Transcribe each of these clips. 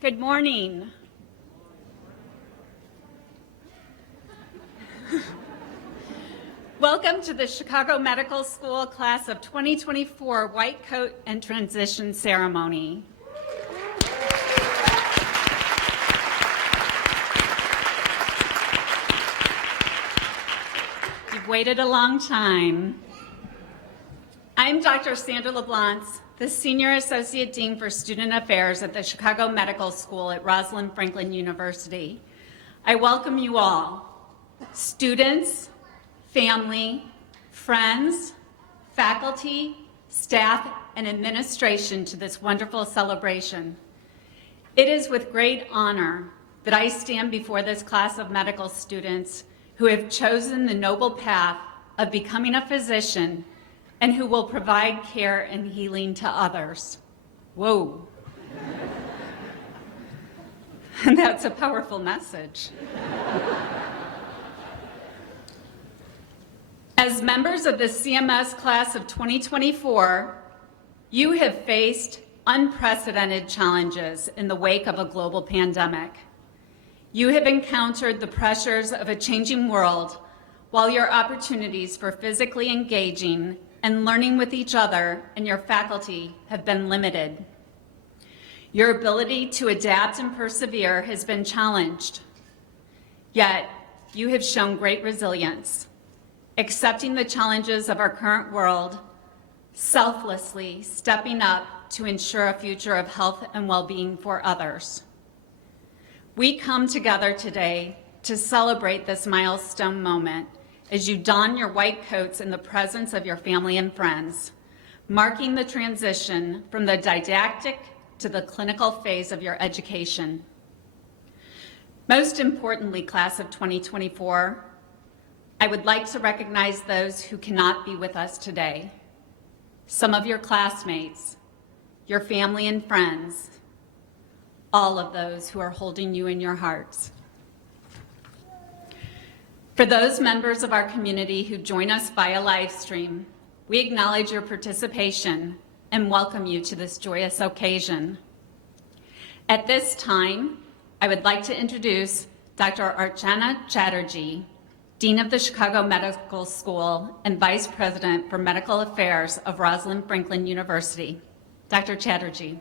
Good morning. Welcome to the Chicago Medical School Class of 2024 White Coat and Transition Ceremony. You've waited a long time. I'm Dr. Sandra LeBlance, the Senior Associate Dean for Student Affairs at the Chicago Medical School at Rosalind Franklin University. I welcome you all, students, family, friends, faculty, staff, and administration to this wonderful celebration. It is with great honor that I stand before this class of medical students who have chosen the noble path of becoming a physician and who will provide care and healing to others. Whoa. And that's a powerful message. As members of the CMS class of 2024, you have faced unprecedented challenges in the wake of a global pandemic. You have encountered the pressures of a changing world while your opportunities for physically engaging and learning with each other and your faculty have been limited. Your ability to adapt and persevere has been challenged. Yet, you have shown great resilience, accepting the challenges of our current world, selflessly stepping up to ensure a future of health and well-being for others. We come together today to celebrate this milestone moment as you don your white coats in the presence of your family and friends, marking the transition from the didactic to the clinical phase of your education. Most importantly, class of 2024, I would like to recognize those who cannot be with us today. Some of your classmates, your family and friends, all of those who are holding you in your hearts. For those members of our community who join us via live stream, we acknowledge your participation and welcome you to this joyous occasion. At this time, I would like to introduce Dr. Archana Chatterjee, Dean of the Chicago Medical School and Vice President for Medical Affairs of Rosalind Franklin University. Dr. Chatterjee.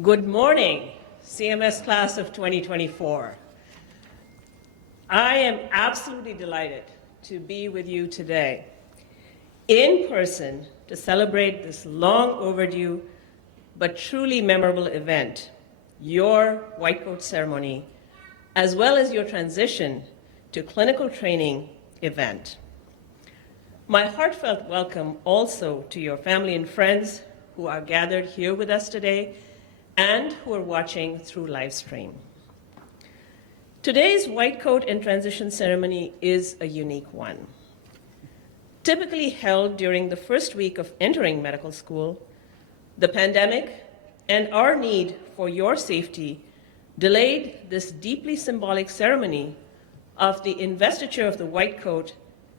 Good morning, CMS class of 2024. I am absolutely delighted to be with you today in person to celebrate this long overdue but truly memorable event, your White Coat ceremony, as well as your transition to clinical training event. My heartfelt welcome also to your family and friends who are gathered here with us today and who are watching through live stream. Today's White Coat and Transition ceremony is a unique one. Typically held during the first week of entering medical school, the pandemic and our need for your safety delayed this deeply symbolic ceremony of the investiture of the White Coat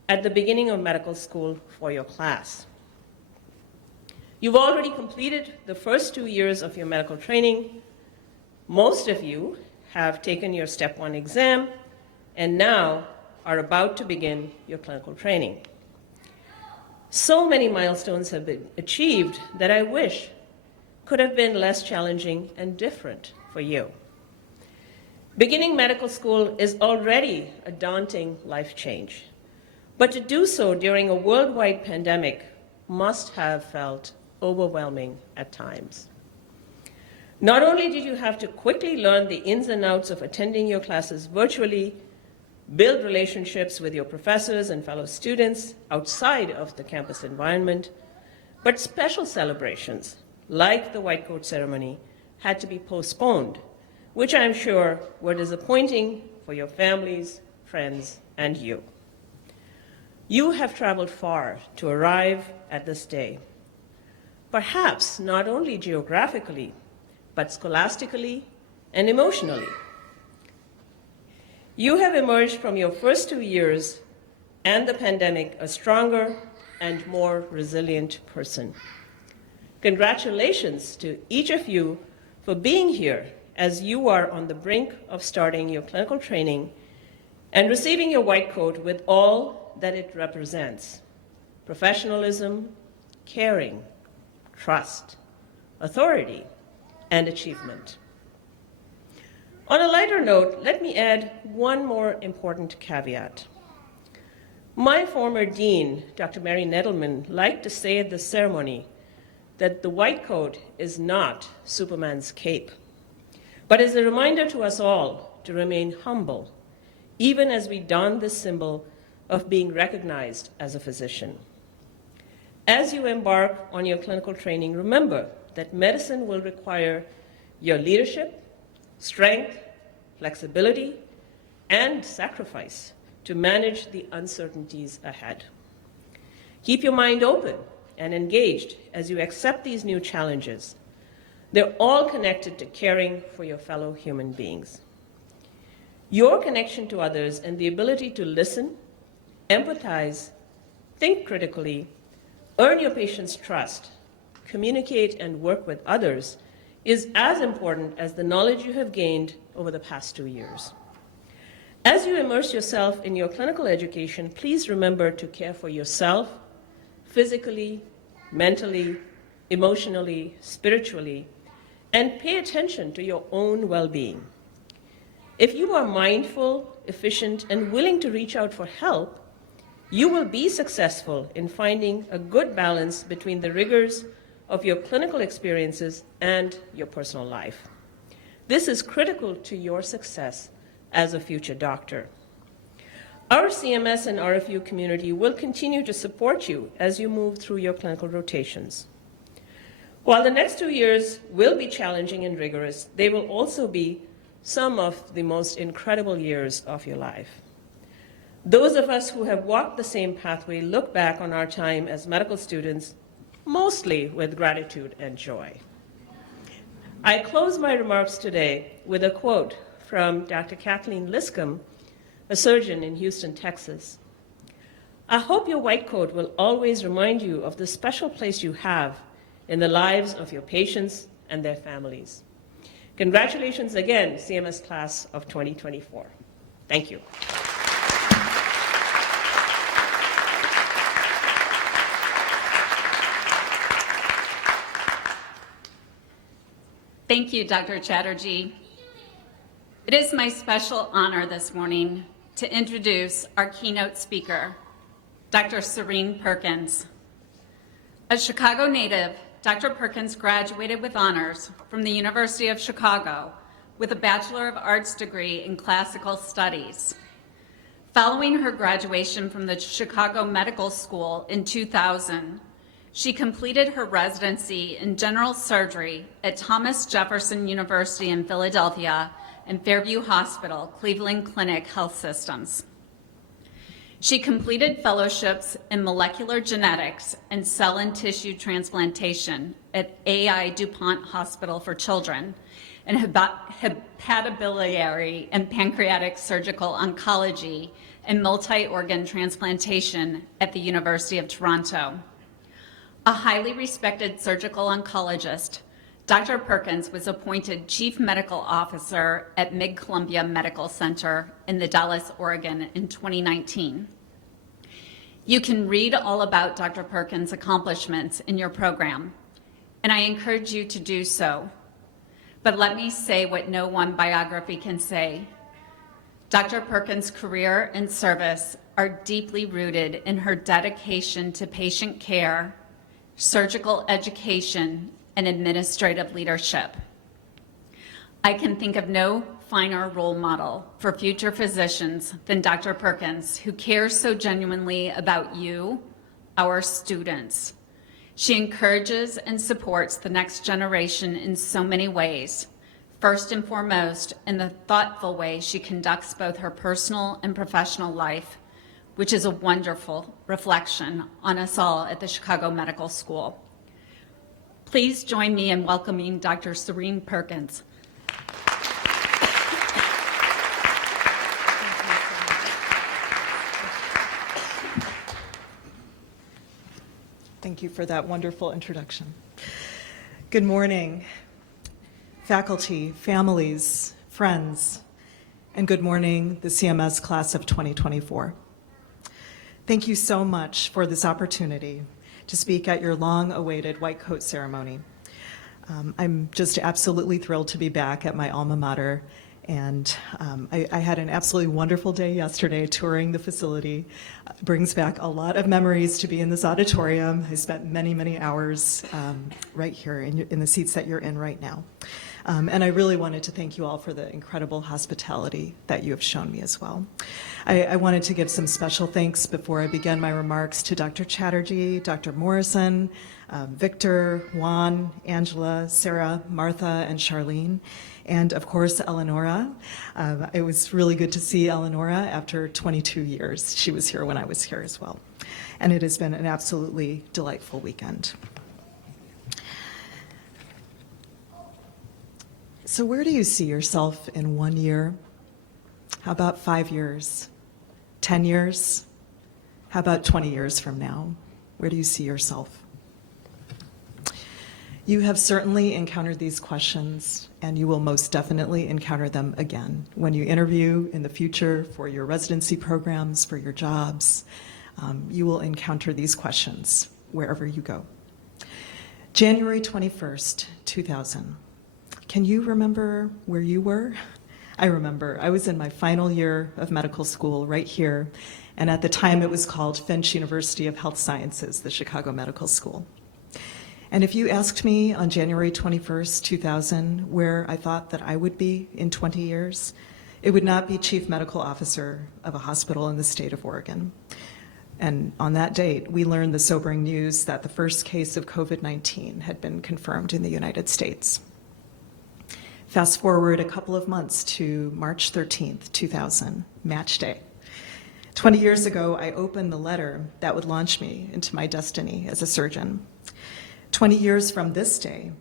at the beginning of medical school for your class. You've already completed the first 2 years of your medical training. Most of you have taken your Step 1 exam and now are about to begin your clinical training. So many milestones have been achieved that I wish could have been less challenging and different for you. Beginning medical school is already a daunting life change, but to do so during a worldwide pandemic must have felt overwhelming at times. Not only did you have to quickly learn the ins and outs of attending your classes virtually, build relationships with your professors and fellow students outside of the campus environment, but special celebrations, like the White Coat ceremony, had to be postponed, which I'm sure were disappointing for your families, friends, and you. You have traveled far to arrive at this day, perhaps not only geographically, but scholastically and emotionally. You have emerged from your first 2 years and the pandemic a stronger and more resilient person. Congratulations to each of you for being here as you are on the brink of starting your clinical training and receiving your white coat with all that it represents: professionalism, caring, trust, authority, and achievement. On a lighter note, let me add one more important caveat. My former dean, Dr. Mary Nettleman, liked to say at the ceremony that the white coat is not Superman's cape, but is a reminder to us all to remain humble, even as we don this symbol of being recognized as a physician. As you embark on your clinical training, remember that medicine will require your leadership, strength, flexibility, and sacrifice to manage the uncertainties ahead. Keep your mind open and engaged as you accept these new challenges. They're all connected to caring for your fellow human beings. Your connection to others and the ability to listen, empathize, think critically, earn your patient's trust, communicate, and work with others is as important as the knowledge you have gained over the past 2 years. As you immerse yourself in your clinical education, please remember to care for yourself physically, mentally, emotionally, spiritually, and pay attention to your own well-being. If you are mindful, efficient, and willing to reach out for help, you will be successful in finding a good balance between the rigors of your clinical experiences and your personal life. This is critical to your success as a future doctor. Our CMS and RFU community will continue to support you as you move through your clinical rotations. While the next 2 years will be challenging and rigorous, they will also be some of the most incredible years of your life. Those of us who have walked the same pathway look back on our time as medical students mostly with gratitude and joy. I close my remarks today with a quote from Dr. Kathleen Liscombe, a surgeon in Houston, Texas. "I hope your white coat will always remind you of the special place you have in the lives of your patients and their families." Congratulations again, CMS class of 2024. Thank you. Thank you, Dr. Chatterjee. It is my special honor this morning to introduce our keynote speaker, Dr. Serene Perkins. A Chicago native, Dr. Perkins graduated with honors from the University of Chicago with a Bachelor of Arts degree in Classical Studies. Following her graduation from the Chicago Medical School in 2000, she completed her residency in general surgery at Thomas Jefferson University in Philadelphia and Fairview Hospital, Cleveland Clinic Health Systems. She completed fellowships in molecular genetics and cell and tissue transplantation at AI DuPont Hospital for Children and hepatobiliary and pancreatic surgical oncology and multi-organ transplantation at the University of Toronto. A highly respected surgical oncologist, Dr. Perkins was appointed Chief Medical Officer at Mid-Columbia Medical Center in the Dalles, Oregon in 2019. You can read all about Dr. Perkins' accomplishments in your program, and I encourage you to do so. But let me say what no one biography can say. Dr. Perkins' career and service are deeply rooted in her dedication to patient care, surgical education, and administrative leadership. I can think of no finer role model for future physicians than Dr. Perkins, who cares so genuinely about you, our students. She encourages and supports the next generation in so many ways, first and foremost in the thoughtful way she conducts both her personal and professional life, which is a wonderful reflection on us all at the Chicago Medical School. Please join me in welcoming Dr. Serene Perkins. Thank you for that wonderful introduction. Good morning, faculty, families, friends, and good morning, the CMS class of 2024. Thank you so much for this opportunity to speak at your long-awaited White Coat ceremony. I'm just absolutely thrilled to be back at my alma mater, and I had an absolutely wonderful day yesterday touring the facility. Brings back a lot of memories to be in this auditorium. I spent many, many hours right here in the seats that you're in right now. And I really wanted to thank you all for the incredible hospitality that you have shown me as well. I wanted to give some special thanks before I begin my remarks to Dr. Chatterjee, Dr. Morrison, Victor, Juan, Angela, Sarah, Martha, and Charlene, and of course, Eleonora. It was really good to see Eleonora after 22 years. She was here when I was here as well. And it has been an absolutely delightful weekend. So where do you see yourself in 1 year? How about 5 years? 10 years? How about 20 years from now? Where do you see yourself? You have certainly encountered these questions, and you will most definitely encounter them again when you interview in the future for your residency programs, for your jobs. You will encounter these questions wherever you go. January 21st, 2000. Can you remember where you were? I remember. I was in my final year of medical school right here, and at the time it was called Finch University of Health Sciences, the Chicago Medical School. And if you asked me on January 21st, 2000, where I thought that I would be in 20 years, it would not be chief medical officer of a hospital in the state of Oregon. And on that date, we learned the sobering news that the first case of COVID-19 had been confirmed in the United States. Fast forward a couple of months to March 13th, 2000, match day. 20 years ago, I opened the letter that would launch me into my destiny as a surgeon. 20 years from this day,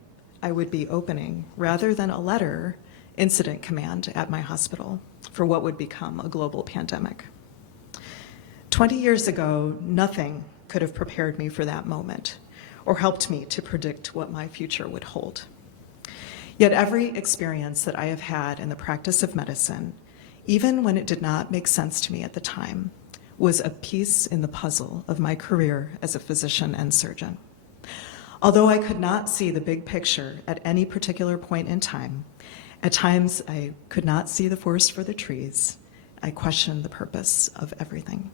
I would be opening, rather than a letter, incident command at my hospital for what would become a global pandemic. 20 years ago, nothing could have prepared me for that moment or helped me to predict what my future would hold. Yet every experience that I have had in the practice of medicine, even when it did not make sense to me at the time, was a piece in the puzzle of my career as a physician and surgeon. Although I could not see the big picture at any particular point in time, at times I could not see the forest for the trees. I questioned the purpose of everything.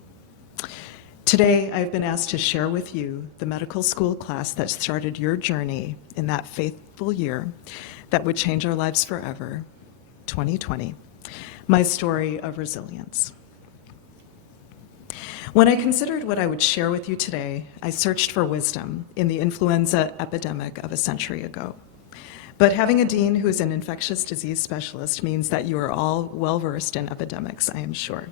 Today, I've been asked to share with you the medical school class that started your journey in that faithful year that would change our lives forever, 2020, my story of resilience. When I considered what I would share with you today, I searched for wisdom in the influenza epidemic of a century ago. But having a dean who is an infectious disease specialist means that you are all well-versed in epidemics, I am sure.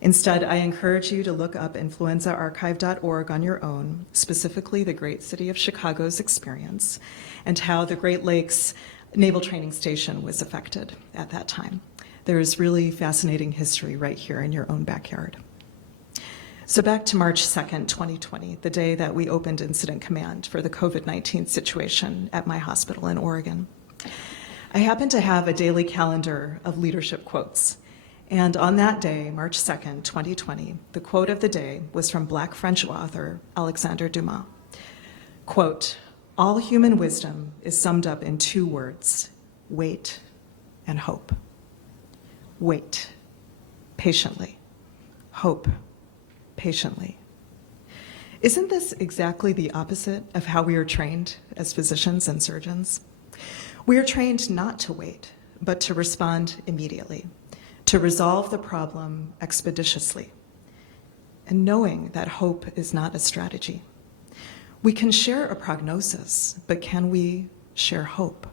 Instead, I encourage you to look up influenzaarchive.org on your own, specifically the great city of Chicago's experience, and how the Great Lakes Naval Training Station was affected at that time. There is really fascinating history right here in your own backyard. So back to March 2nd, 2020, the day that we opened Incident Command for the COVID-19 situation at my hospital in Oregon. I happen to have a daily calendar of leadership quotes. And on that day, March 2nd, 2020, the quote of the day was from Black French author Alexandre Dumas. Quote, "All human wisdom is summed up in 2 words, wait and hope." Wait patiently. Hope patiently. Isn't this exactly the opposite of how we are trained as physicians and surgeons? We are trained not to wait, but to respond immediately, to resolve the problem expeditiously, and knowing that hope is not a strategy. We can share a prognosis, but can we share hope?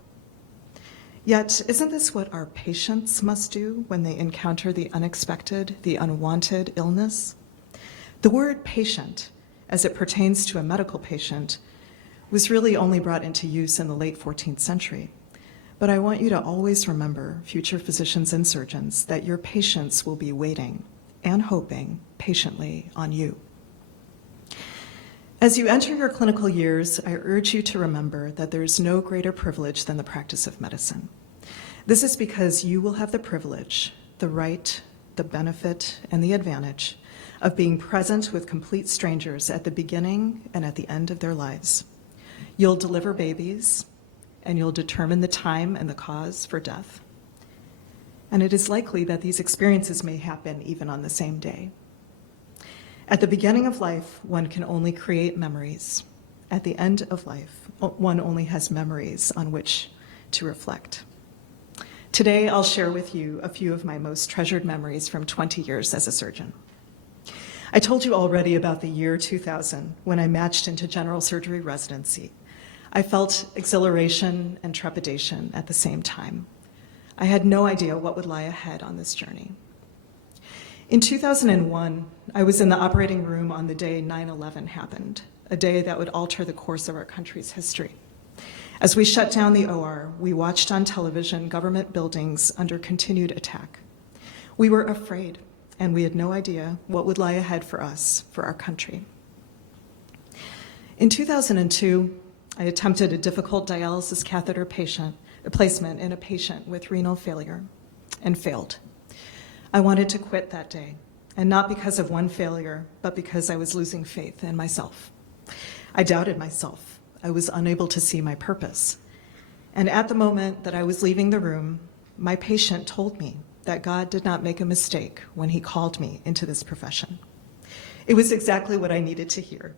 Yet, isn't this what our patients must do when they encounter the unexpected, the unwanted illness? The word patient, as it pertains to a medical patient, was really only brought into use in the late 14th century. But I want you to always remember, future physicians and surgeons, that your patients will be waiting and hoping patiently on you. As you enter your clinical years, I urge you to remember that there is no greater privilege than the practice of medicine. This is because you will have the privilege, the right, the benefit, and the advantage of being present with complete strangers at the beginning and at the end of their lives. You'll deliver babies, and you'll determine the time and the cause for death. And it is likely that these experiences may happen even on the same day. At the beginning of life, one can only create memories. At the end of life, one only has memories on which to reflect. Today, I'll share with you a few of my most treasured memories from 20 years as a surgeon. I told you already about the year 2000 when I matched into general surgery residency. I felt exhilaration and trepidation at the same time. I had no idea what would lie ahead on this journey. In 2001, I was in the operating room on the day 9/11 happened, a day that would alter the course of our country's history. As we shut down the OR, we watched on television government buildings under continued attack. We were afraid, and we had no idea what would lie ahead for us, for our country. In 2002, I attempted a difficult dialysis catheter placement in a patient with renal failure and failed. I wanted to quit that day, and not because of one failure, but because I was losing faith in myself. I doubted myself. I was unable to see my purpose. And at the moment that I was leaving the room, my patient told me that God did not make a mistake when he called me into this profession. It was exactly what I needed to hear,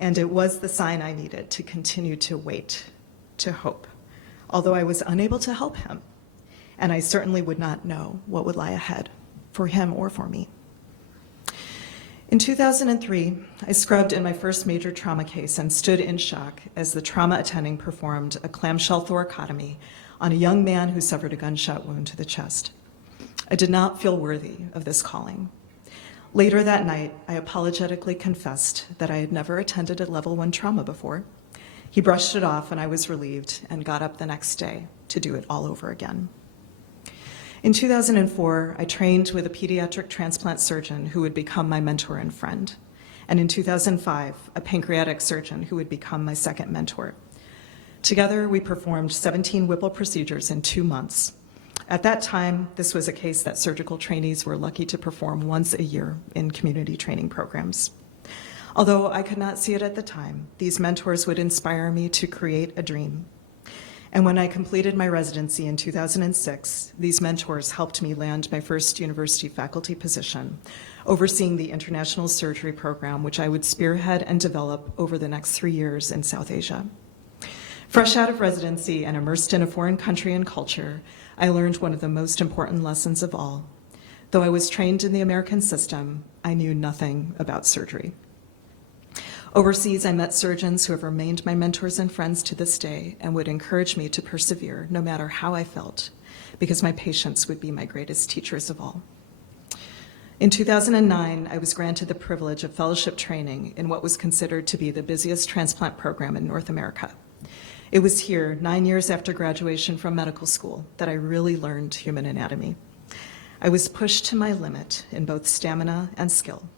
and it was the sign I needed to continue to wait, to hope, although I was unable to help him, and I certainly would not know what would lie ahead for him or for me. In 2003, I scrubbed in my first major trauma case and stood in shock as the trauma attending performed a clamshell thoracotomy on a young man who suffered a gunshot wound to the chest. I did not feel worthy of this calling. Later that night, I apologetically confessed that I had never attended a level 1 trauma before. He brushed it off and I was relieved and got up the next day to do it all over again. In 2004, I trained with a pediatric transplant surgeon who would become my mentor and friend. And in 2005, a pancreatic surgeon who would become my second mentor. Together, we performed 17 Whipple procedures in 2 months. At that time, this was a case that surgical trainees were lucky to perform once a year in community training programs. Although I could not see it at the time, these mentors would inspire me to create a dream. And when I completed my residency in 2006, these mentors helped me land my first university faculty position, overseeing the international surgery program, which I would spearhead and develop over the next 3 years in South Asia. Fresh out of residency and immersed in a foreign country and culture, I learned one of the most important lessons of all. Though I was trained in the American system, I knew nothing about surgery. Overseas, I met surgeons who have remained my mentors and friends to this day and would encourage me to persevere no matter how I felt, because my patients would be my greatest teachers of all. In 2009, I was granted the privilege of fellowship training in what was considered to be the busiest transplant program in North America. It was here, 9 years after graduation from medical school, that I really learned human anatomy. I was pushed to my limit in both stamina and skill,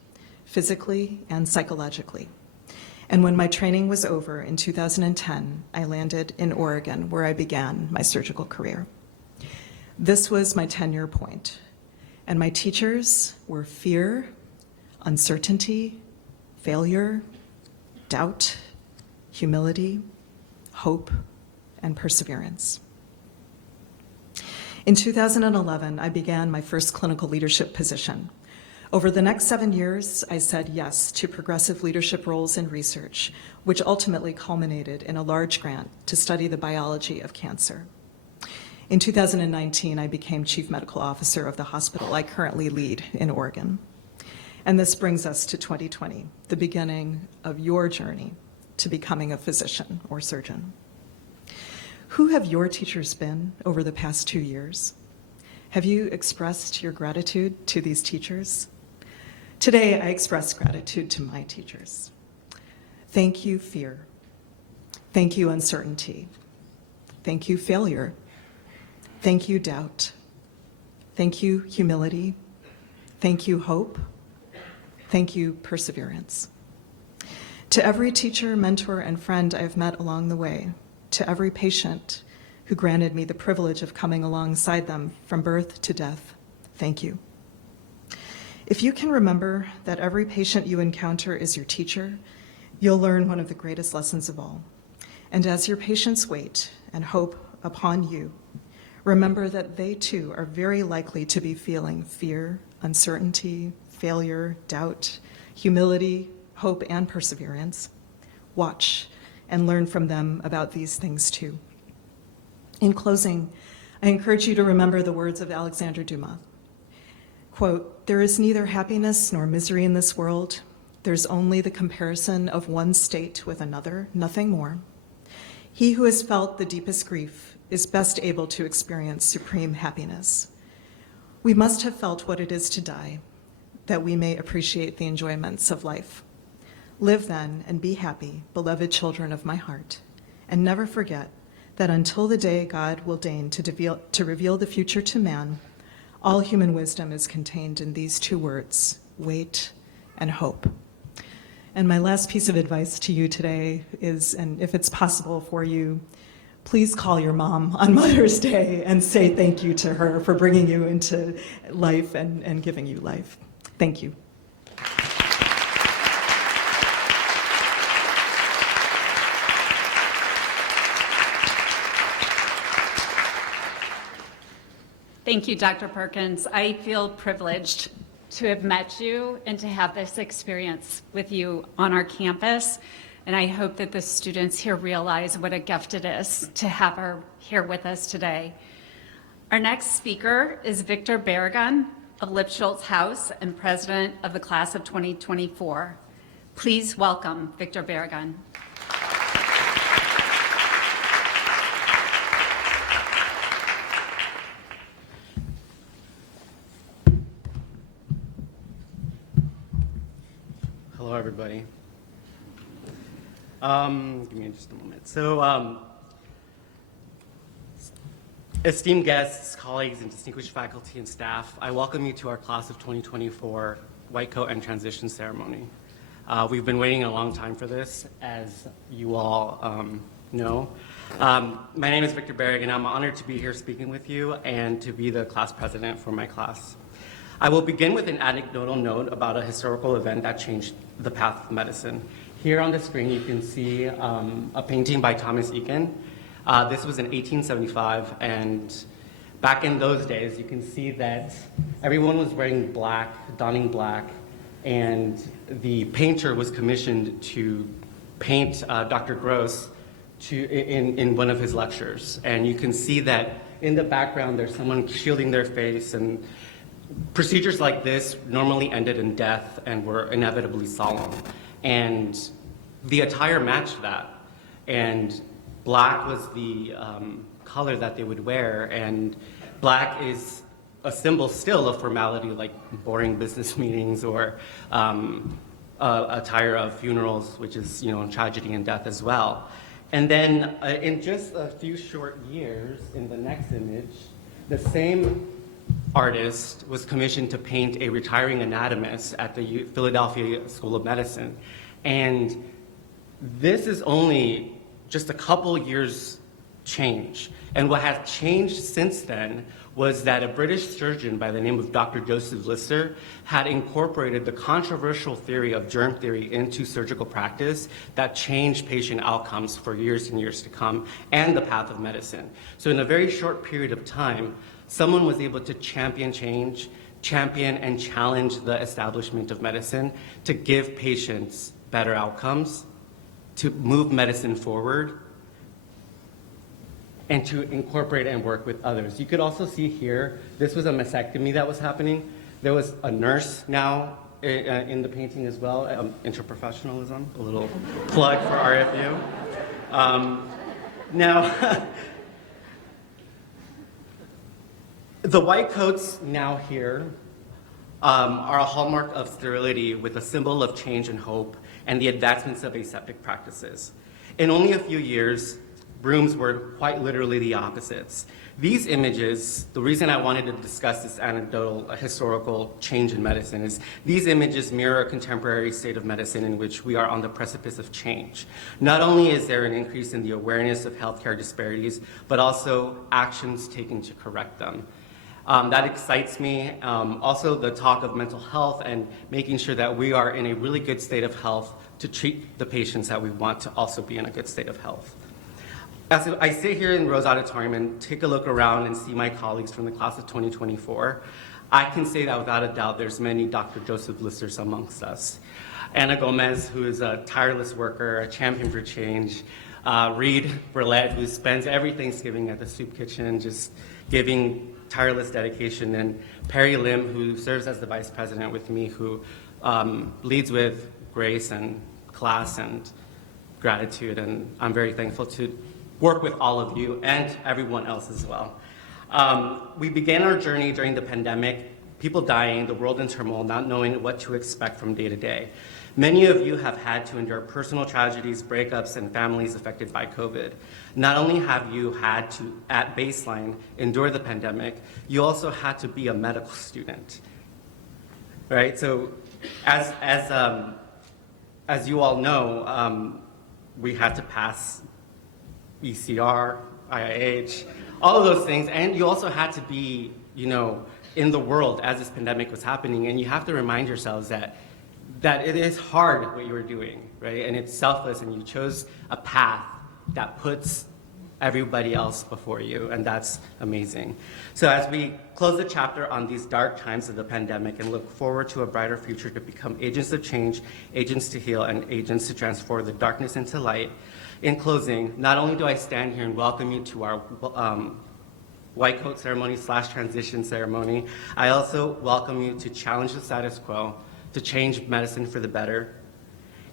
physically and psychologically. And when my training was over in 2010, I landed in Oregon, where I began my surgical career. This was my 10-year point, and my teachers were fear, uncertainty, failure, doubt, humility, hope, and perseverance. In 2011, I began my first clinical leadership position. Over the next 7 years, I said yes to progressive leadership roles in research, which ultimately culminated in a large grant to study the biology of cancer. In 2019, I became Chief Medical Officer of the hospital I currently lead in Oregon. And this brings us to 2020, the beginning of your journey to becoming a physician or surgeon. Who have your teachers been over the past 2 years? Have you expressed your gratitude to these teachers? Today, I express gratitude to my teachers. Thank you, fear. Thank you, uncertainty. Thank you, failure. Thank you, doubt. Thank you, humility. Thank you, hope. Thank you, perseverance. To every teacher, mentor, and friend I've met along the way, to every patient who granted me the privilege of coming alongside them from birth to death, thank you. If you can remember that every patient you encounter is your teacher, you'll learn one of the greatest lessons of all. And as your patients wait and hope upon you, remember that they too are very likely to be feeling fear, uncertainty, failure, doubt, humility, hope, and perseverance. Watch and learn from them about these things too. In closing, I encourage you to remember the words of Alexandre Dumas. Quote, "There is neither happiness nor misery in this world. There's only the comparison of one state with another, nothing more. He who has felt the deepest grief is best able to experience supreme happiness. We must have felt what it is to die, that we may appreciate the enjoyments of life. Live then and be happy, beloved children of my heart, and never forget that until the day God will deign to reveal the future to man, all human wisdom is contained in these two words, wait and hope." And my last piece of advice to you today is, and if it's possible for you, please call your mom on Mother's Day and say thank you to her for bringing you into life and giving you life. Thank you. Thank you, Dr. Perkins. I feel privileged to have met you and to have this experience with you on our campus. And I hope that the students here realize what a gift it is to have her here with us today. Our next speaker is Victor Barragan of Lipschultz House and president of the class of 2024. Please welcome Victor Barragan. Hello, everybody. Give me just a moment. So, esteemed guests, colleagues, and distinguished faculty and staff, I welcome you to our class of 2024 White Coat and Transition Ceremony. We've been waiting a long time for this, as you all know. My name is Victor Berg, and I'm honored to be here speaking with you and to be the class president for my class. I will begin with an anecdotal note about a historical event that changed the path of medicine. Here on the screen, you can see a painting by Thomas Eakin. This was in 1875, and back in those days, you can see that everyone was wearing black, donning black, and the painter was commissioned to paint Dr. Gross in one of his lectures. And you can see that in the background, there's someone shielding their face, and procedures like this normally ended in death and were inevitably solemn. And the attire matched that. And black was the color that they would wear. And black is a symbol still of formality, like boring business meetings or attire of funerals, which is, tragedy and death as well. And then in just a few short years, in the next image, the same artist was commissioned to paint a retiring anatomist at the Philadelphia School of Medicine. And this is only just a couple years change. And what has changed since then was that a British surgeon by the name of Dr. Joseph Lister had incorporated the controversial theory of germ theory into surgical practice that changed patient outcomes for years and years to come and the path of medicine. So in a very short period of time, someone was able to champion change, champion and challenge the establishment of medicine to give patients better outcomes, to move medicine forward, and to incorporate and work with others. You could also see here, this was a mastectomy that was happening. There was a nurse now in the painting as well, interprofessionalism, a little plug for RFU. Now, the white coats now here are a hallmark of sterility with a symbol of change and hope and the advancements of aseptic practices. In only a few years, rooms were quite literally the opposites. These images, the reason I wanted to discuss this anecdotal historical change in medicine is these images mirror a contemporary state of medicine in which we are on the precipice of change. Not only is there an increase in the awareness of healthcare disparities, but also actions taken to correct them. That excites me. Also, the talk of mental health and making sure that we are in a really good state of health to treat the patients that we want to also be in a good state of health. As I sit here in Rose Auditorium and take a look around and see my colleagues from the class of 2024, I can say that without a doubt there's many Dr. Joseph Blisters amongst us. Anna Gomez, who is a tireless worker, a champion for change. Reed Burlett, who spends every Thanksgiving at the soup kitchen just giving tireless dedication. And Perry Lim, who serves as the vice president with me, who leads with grace and class and gratitude. And I'm very thankful to work with all of you and everyone else as well. We began our journey during the pandemic, people dying, the world in turmoil, not knowing what to expect from day to day. Many of you have had to endure personal tragedies, breakups, and families affected by COVID. Not only have you had to, at baseline, endure the pandemic, you also had to be a medical student, right? So as you all know, we had to pass ECR, IIH, all of those things, and you also had to be, in the world as this pandemic was happening, and you have to remind yourselves that it is hard what you were doing, right? And it's selfless, and you chose a path that puts everybody else before you, and that's amazing. So as we close the chapter on these dark times of the pandemic and look forward to a brighter future to become agents of change, agents to heal, and agents to transform the darkness into light, in closing, not only do I stand here and welcome you to our White Coat ceremony / transition ceremony, I also welcome you to challenge the status quo, to change medicine for the better,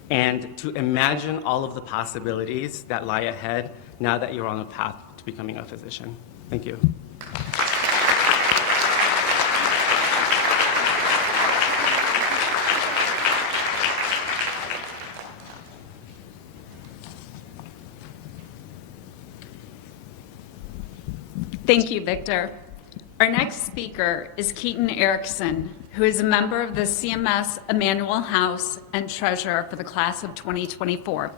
and to imagine all of the possibilities that lie ahead now that you're on a path to becoming a physician. Thank you. Thank you, Victor. Our next speaker is Keaton Erickson, who is a member of the CMS Emmanuel House and treasurer for the class of 2024.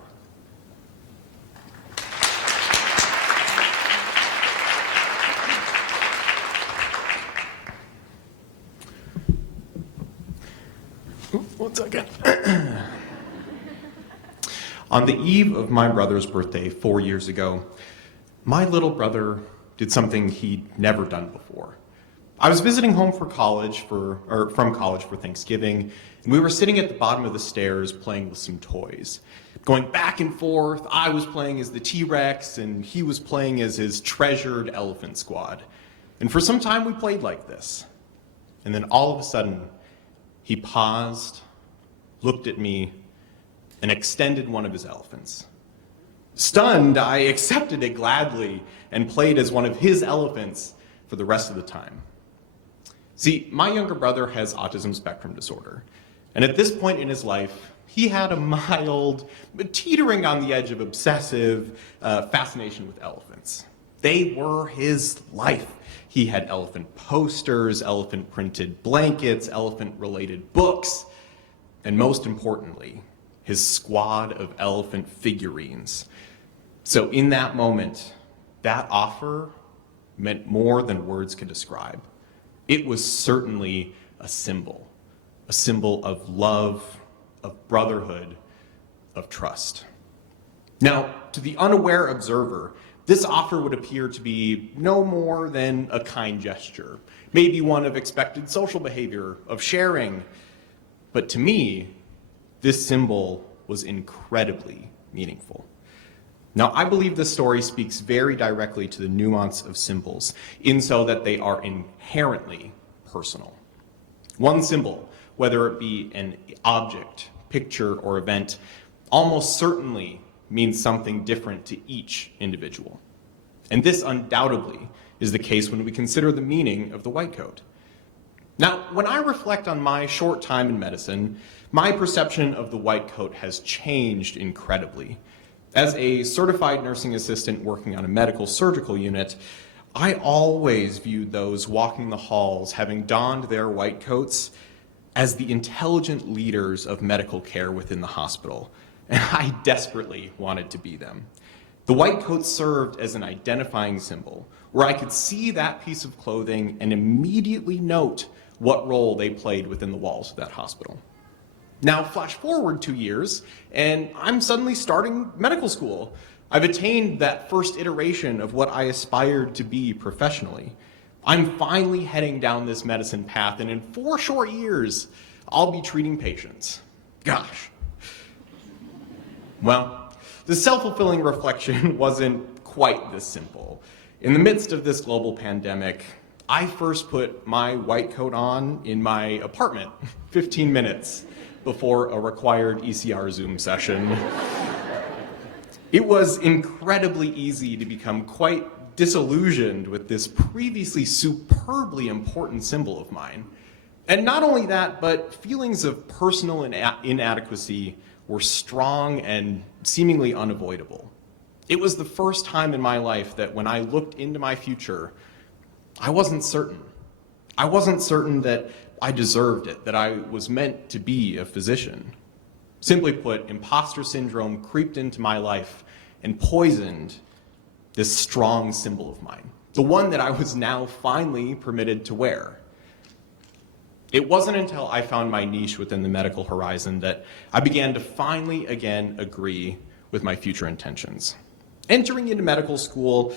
One second. On the eve of my brother's birthday 4 years ago, my little brother did something he'd never done before. I was visiting home from college for Thanksgiving, and we were sitting at the bottom of the stairs playing with some toys. Going back and forth, I was playing as the T-Rex, and he was playing as his treasured elephant squad. And for some time we played like this. And then all of a sudden, he paused, looked at me, and extended one of his elephants. Stunned, I accepted it gladly and played as one of his elephants for the rest of the time. See, my younger brother has autism spectrum disorder, and at this point in his life, he had a mild, but teetering on the edge of obsessive fascination with elephants. They were his life. He had elephant posters, elephant printed blankets, elephant related books, and most importantly, his squad of elephant figurines. So in that moment, that offer meant more than words could describe. It was certainly a symbol of love, of brotherhood, of trust. Now, to the unaware observer, this offer would appear to be no more than a kind gesture, maybe one of expected social behavior, of sharing. But to me, this symbol was incredibly meaningful. Now, I believe this story speaks very directly to the nuance of symbols, in so that they are inherently personal. One symbol, whether it be an object, picture, or event, almost certainly means something different to each individual. And this undoubtedly is the case when we consider the meaning of the white coat. Now, when I reflect on my short time in medicine, my perception of the white coat has changed incredibly. As a certified nursing assistant working on a medical surgical unit, I always viewed those walking the halls, having donned their white coats, as the intelligent leaders of medical care within the hospital, and I desperately wanted to be them. The white coat served as an identifying symbol, where I could see that piece of clothing and immediately note what role they played within the walls of that hospital. Now, flash forward 2 years, and I'm suddenly starting medical school. I've attained that first iteration of what I aspired to be professionally. I'm finally heading down this medicine path, and in 4 short years, I'll be treating patients. Gosh. Well, the self-fulfilling reflection wasn't quite this simple. In the midst of this global pandemic, I first put my white coat on in my apartment 15 minutes before a required ECR Zoom session. It was incredibly easy to become quite disillusioned with this previously superbly important symbol of mine. And not only that, but feelings of personal inadequacy were strong and seemingly unavoidable. It was the first time in my life that when I looked into my future, I wasn't certain. I wasn't certain that I deserved it, that I was meant to be a physician. Simply put, imposter syndrome creeped into my life and poisoned this strong symbol of mine, the one that I was now finally permitted to wear. It wasn't until I found my niche within the medical horizon that I began to finally again agree with my future intentions. Entering into medical school,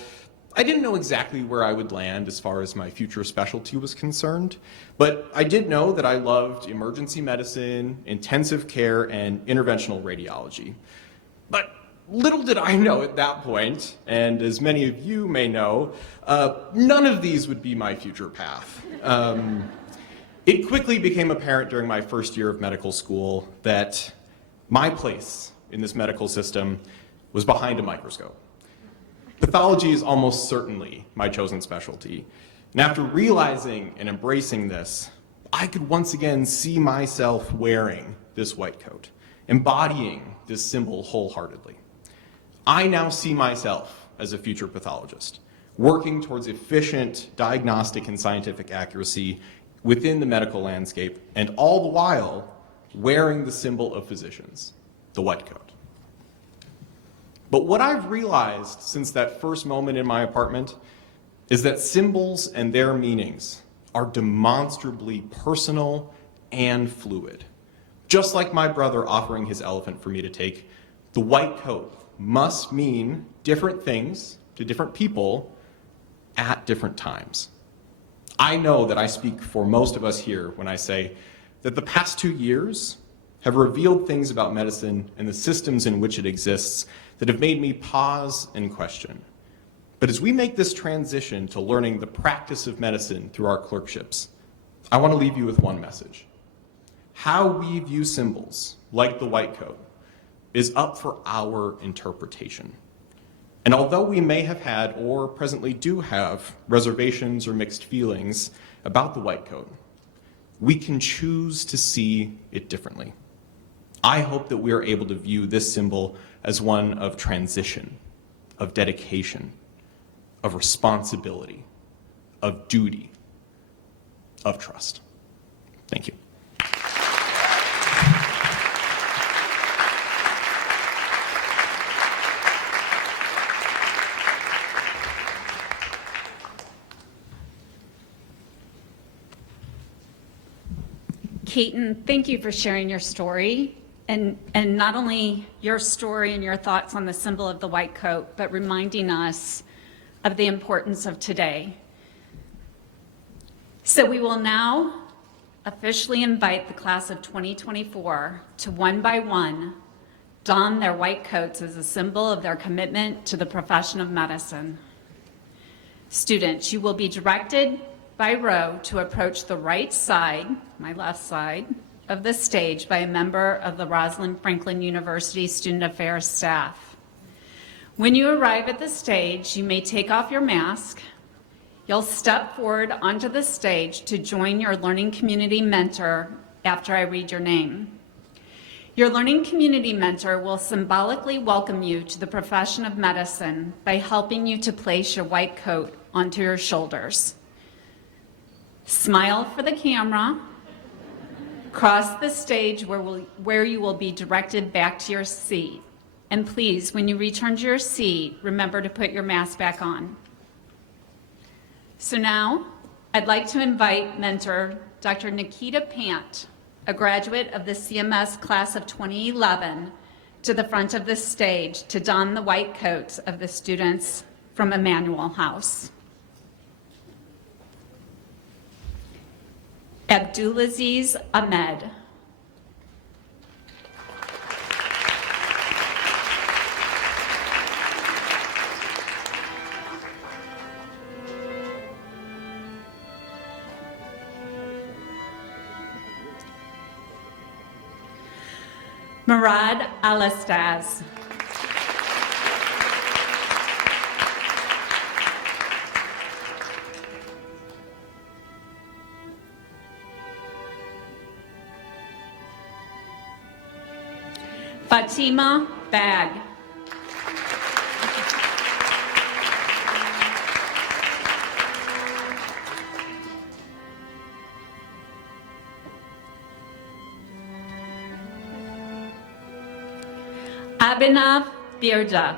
I didn't know exactly where I would land as far as my future specialty was concerned, but I did know that I loved emergency medicine, intensive care, and interventional radiology. But little did I know at that point, and as many of you may know, none of these would be my future path. It quickly became apparent during my first year of medical school that my place in this medical system was behind a microscope. Pathology is almost certainly my chosen specialty, and after realizing and embracing this, I could once again see myself wearing this white coat, embodying this symbol wholeheartedly. I now see myself as a future pathologist, working towards efficient diagnostic and scientific accuracy within the medical landscape, and all the while wearing the symbol of physicians, the white coat. But what I've realized since that first moment in my apartment is that symbols and their meanings are demonstrably personal and fluid. Just like my brother offering his elephant for me to take, the white coat must mean different things to different people at different times. I know that I speak for most of us here when I say that the past 2 years have revealed things about medicine and the systems in which it exists that have made me pause and question. But as we make this transition to learning the practice of medicine through our clerkships, I want to leave you with one message. How we view symbols, like the white coat, is up for our interpretation. And although we may have had, or presently do have, reservations or mixed feelings about the white coat, we can choose to see it differently. I hope that we are able to view this symbol as one of transition, of dedication, of responsibility, of duty, of trust. Thank you. Keaton, thank you for sharing your story, and not only your story and your thoughts on the symbol of the white coat, but reminding us of the importance of today. So we will now officially invite the class of 2024 to one by one don their white coats as a symbol of their commitment to the profession of medicine. Students, you will be directed by row to approach the right side, my left side, of the stage by a member of the Rosalind Franklin University Student Affairs staff. When you arrive at the stage, you may take off your mask. You'll step forward onto the stage to join your learning community mentor after I read your name. Your learning community mentor will symbolically welcome you to the profession of medicine by helping you to place your white coat onto your shoulders. Smile for the camera. Cross the stage where you will be directed back to your seat. And please, when you return to your seat, remember to put your mask back on. So now, I'd like to invite mentor Dr. Nikita Pant, a graduate of the CMS class of 2011, to the front of the stage to don the white coats of the students from Emmanuel House. Abdulaziz Ahmed. Murad Alastaz. Fatima Bag. Abhinav Birja.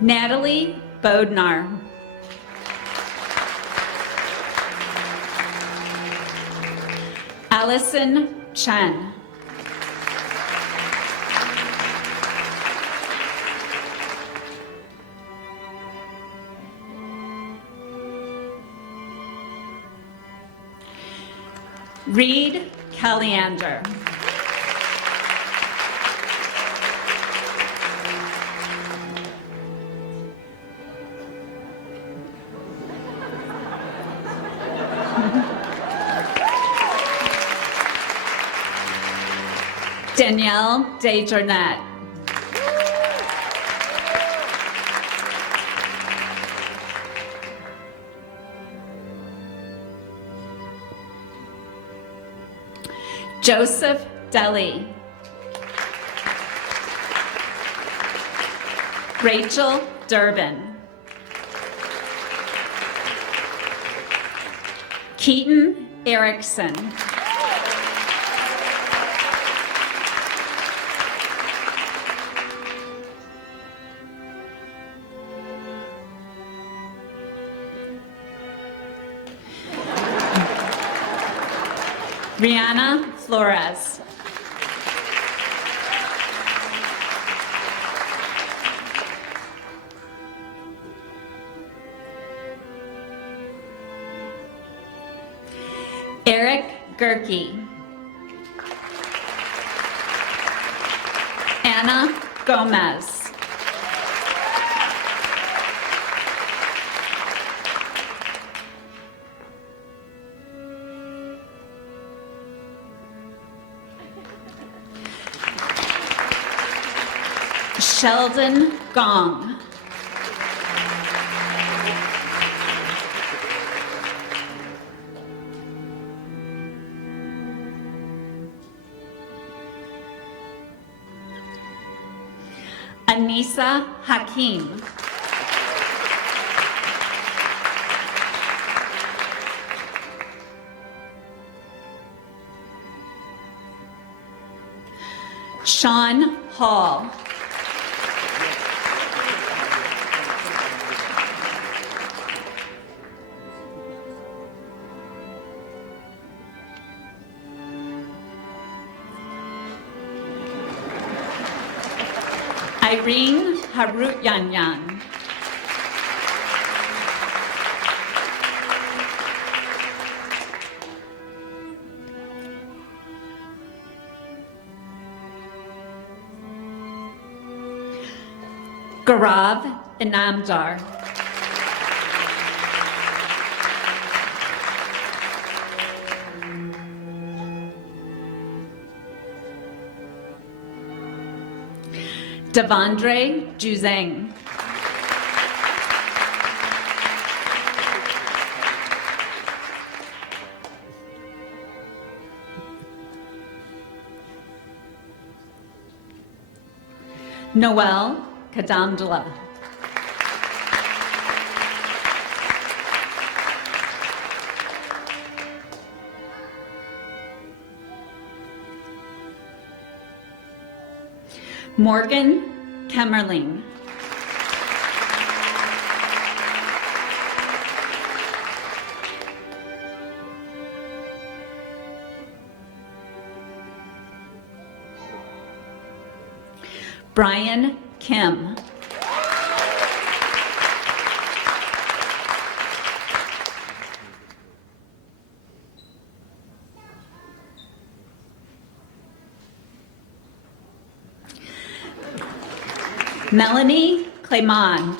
Natalie Bodnar. Allison Chen. Reed Caliander. Danielle Desjardins. Joseph Deli. Rachel Durbin. Keaton Erickson. Rihanna Flores. Eric Gerke. Anna Gomez. Sheldon Gong. Anissa Hakim. Sean Hall. Irene Harutyanyan. Gaurav Inamdar. Devondre Juzang. Noel Kadamdala. Morgan Kemmerling. Brian Kim. Melanie Clement.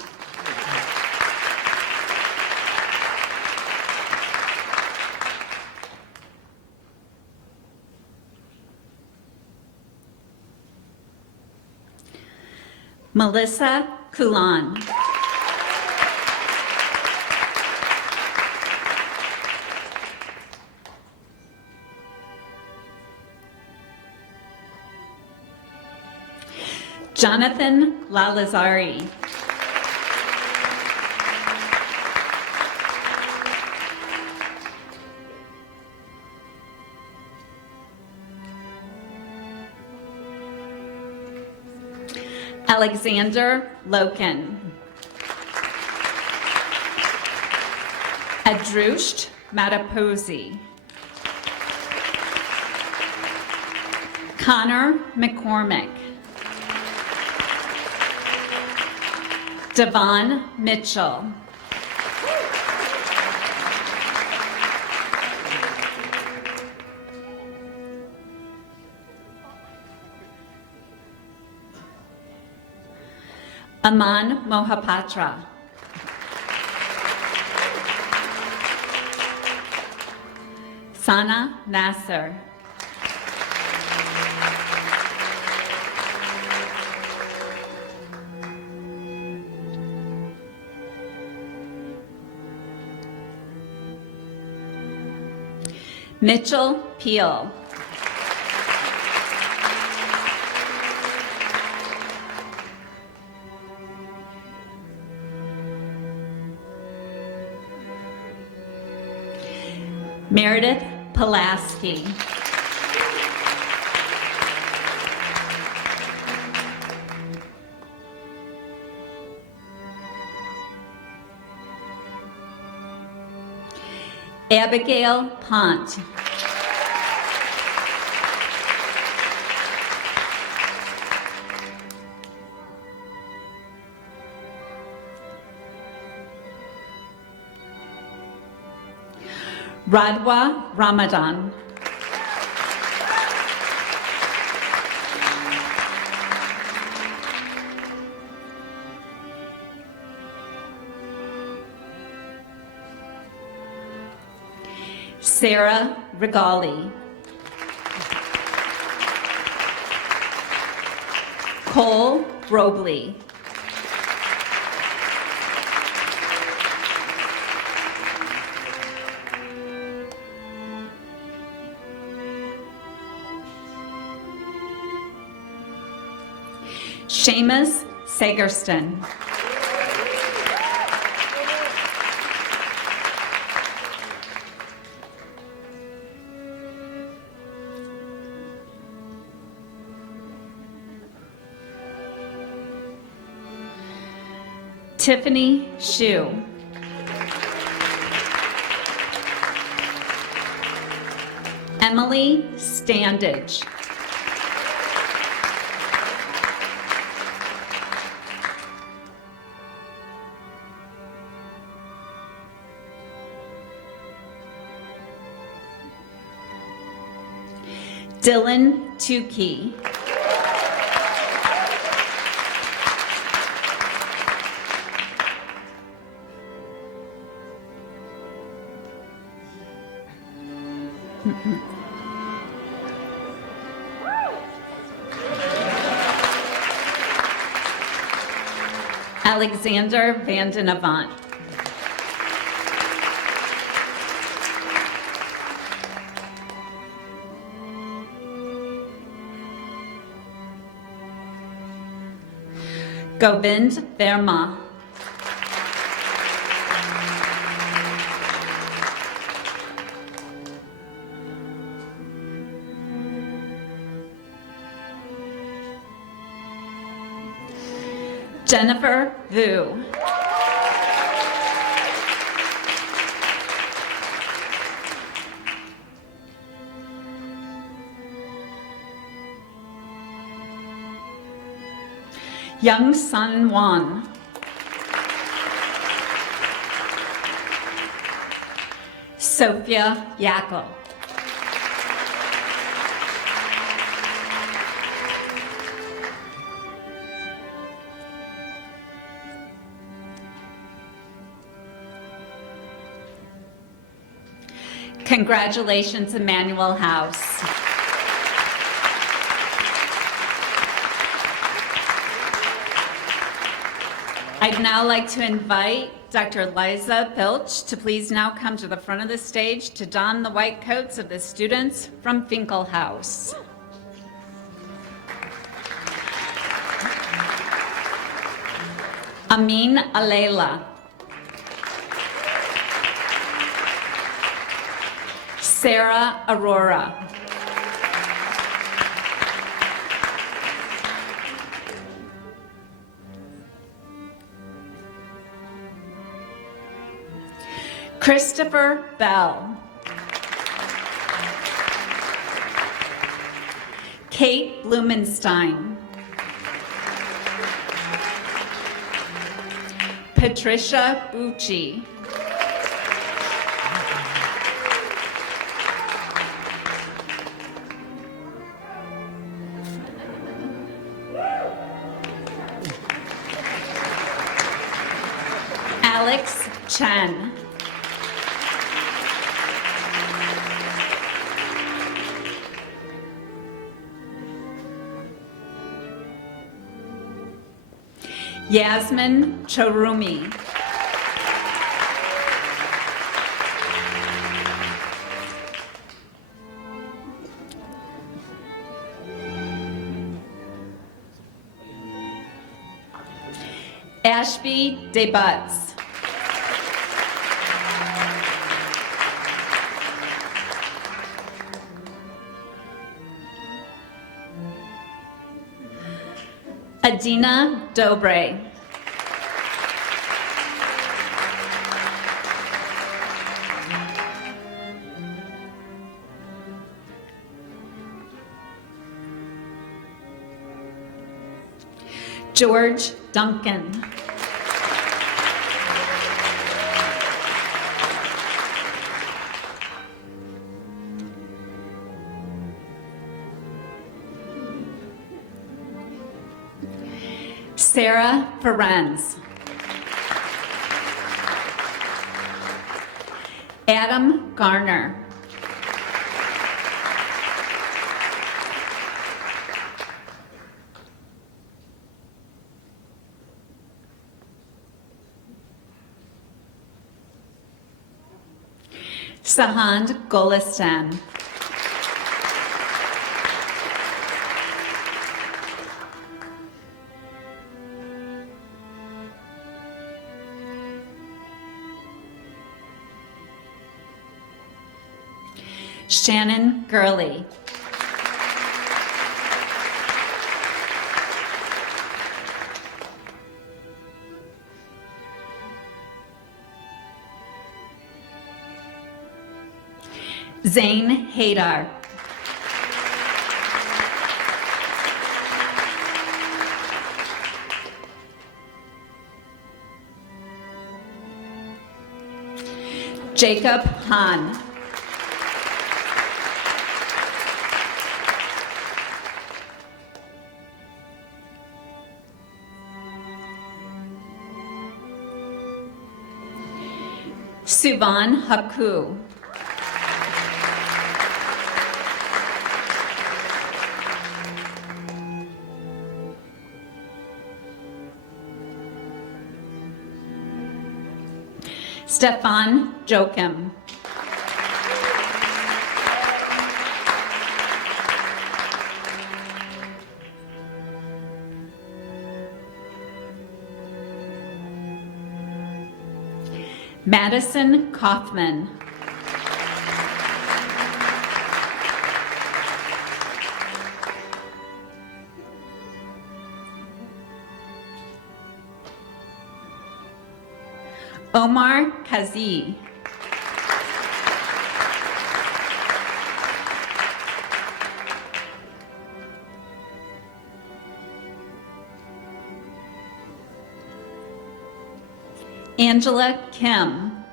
Melissa Kulan. Jonathan Lalazari. Alexander Loken. Adrusht Mataposi. Connor McCormick. Devon Mitchell. Aman Mohapatra. Sana Nasser. Mitchell Peel. Meredith Pulaski. Abigail Pont. Radwa Ramadan. Sarah Regali. Cole Robley. Seamus Sagerston. Tiffany Shu. Emily Standage. Dylan Tukey. Alexander Vanden Avant. Govind Verma. Jennifer Vu. Young Sun Wan. Sophia Yackel. Congratulations, Emmanuel House. I'd now like to invite Dr. Liza Pilch to please now come to the front of the stage to don the white coats of the students from Finkel House. Amin Alela. Sarah Aurora. Christopher Bell. Kate Blumenstein. Patricia Bucci. Alex Chen. Yasmin Chorumi. Ashby DeButts. Adina Dobre. George Duncan. Sarah Ferenz. Adam Garner. Sahand Golistan. Shannon Gurley. Zane Haydar. Jacob Hahn. Suvan Haku. Stefan Joachim. Madison Kaufman. Omar Kazi. Angela Kim.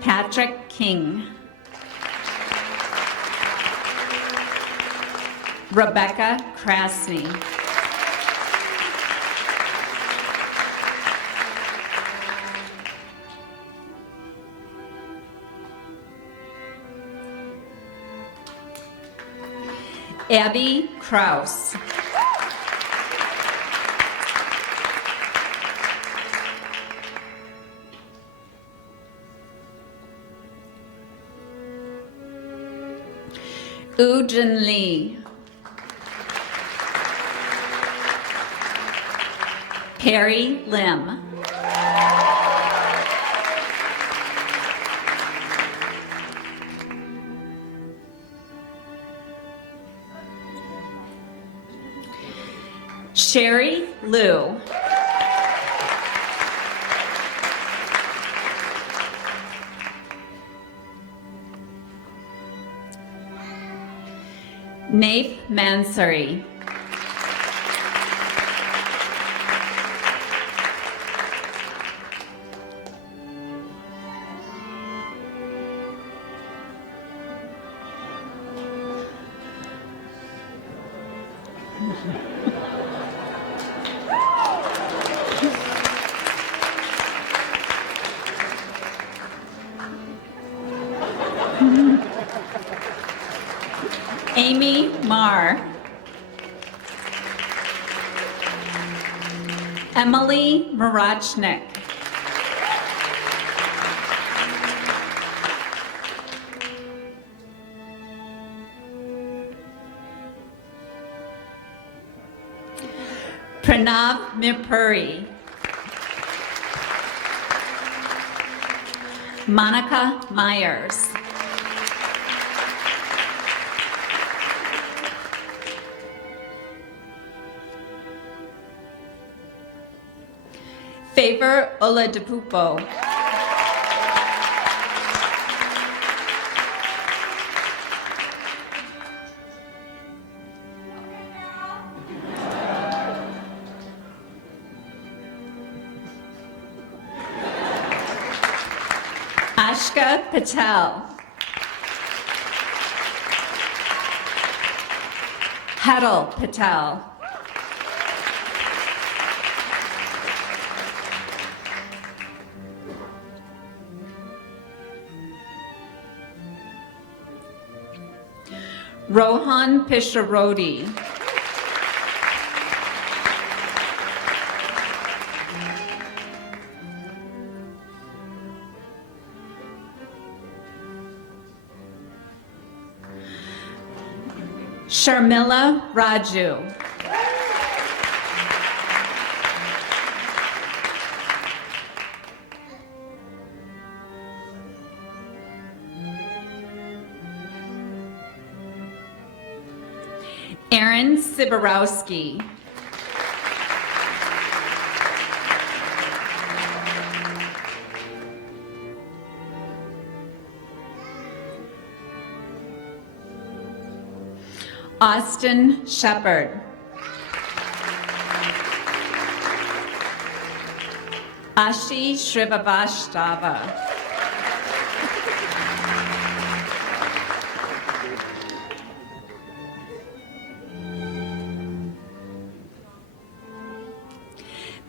Patrick King. Rebecca Krasny. Abby Kraus. Ujin Lee. Perry Lim. Sherry Liu. Naif Mansuri. Amy Marr. Emily Marachnik. Pranav Mirpuri. Monica Myers. Favor Oladipupo. Ashka Patel. Hetal Patel. Rohan Pisharodi. Sharmila Raju. Aaron Siborowski. Austin Shepard. Ashi Shrivastava.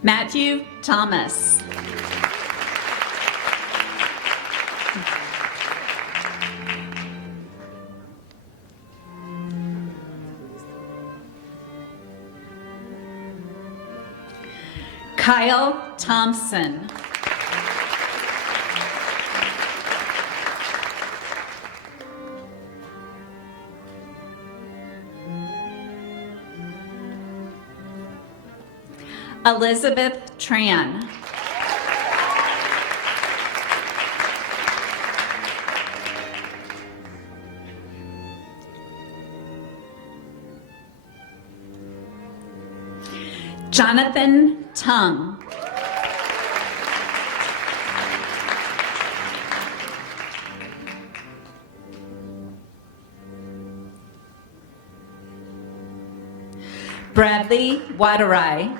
Matthew Thomas. Kyle Thompson. Elizabeth Tran. Jonathan Tung. Bradley Wadarai.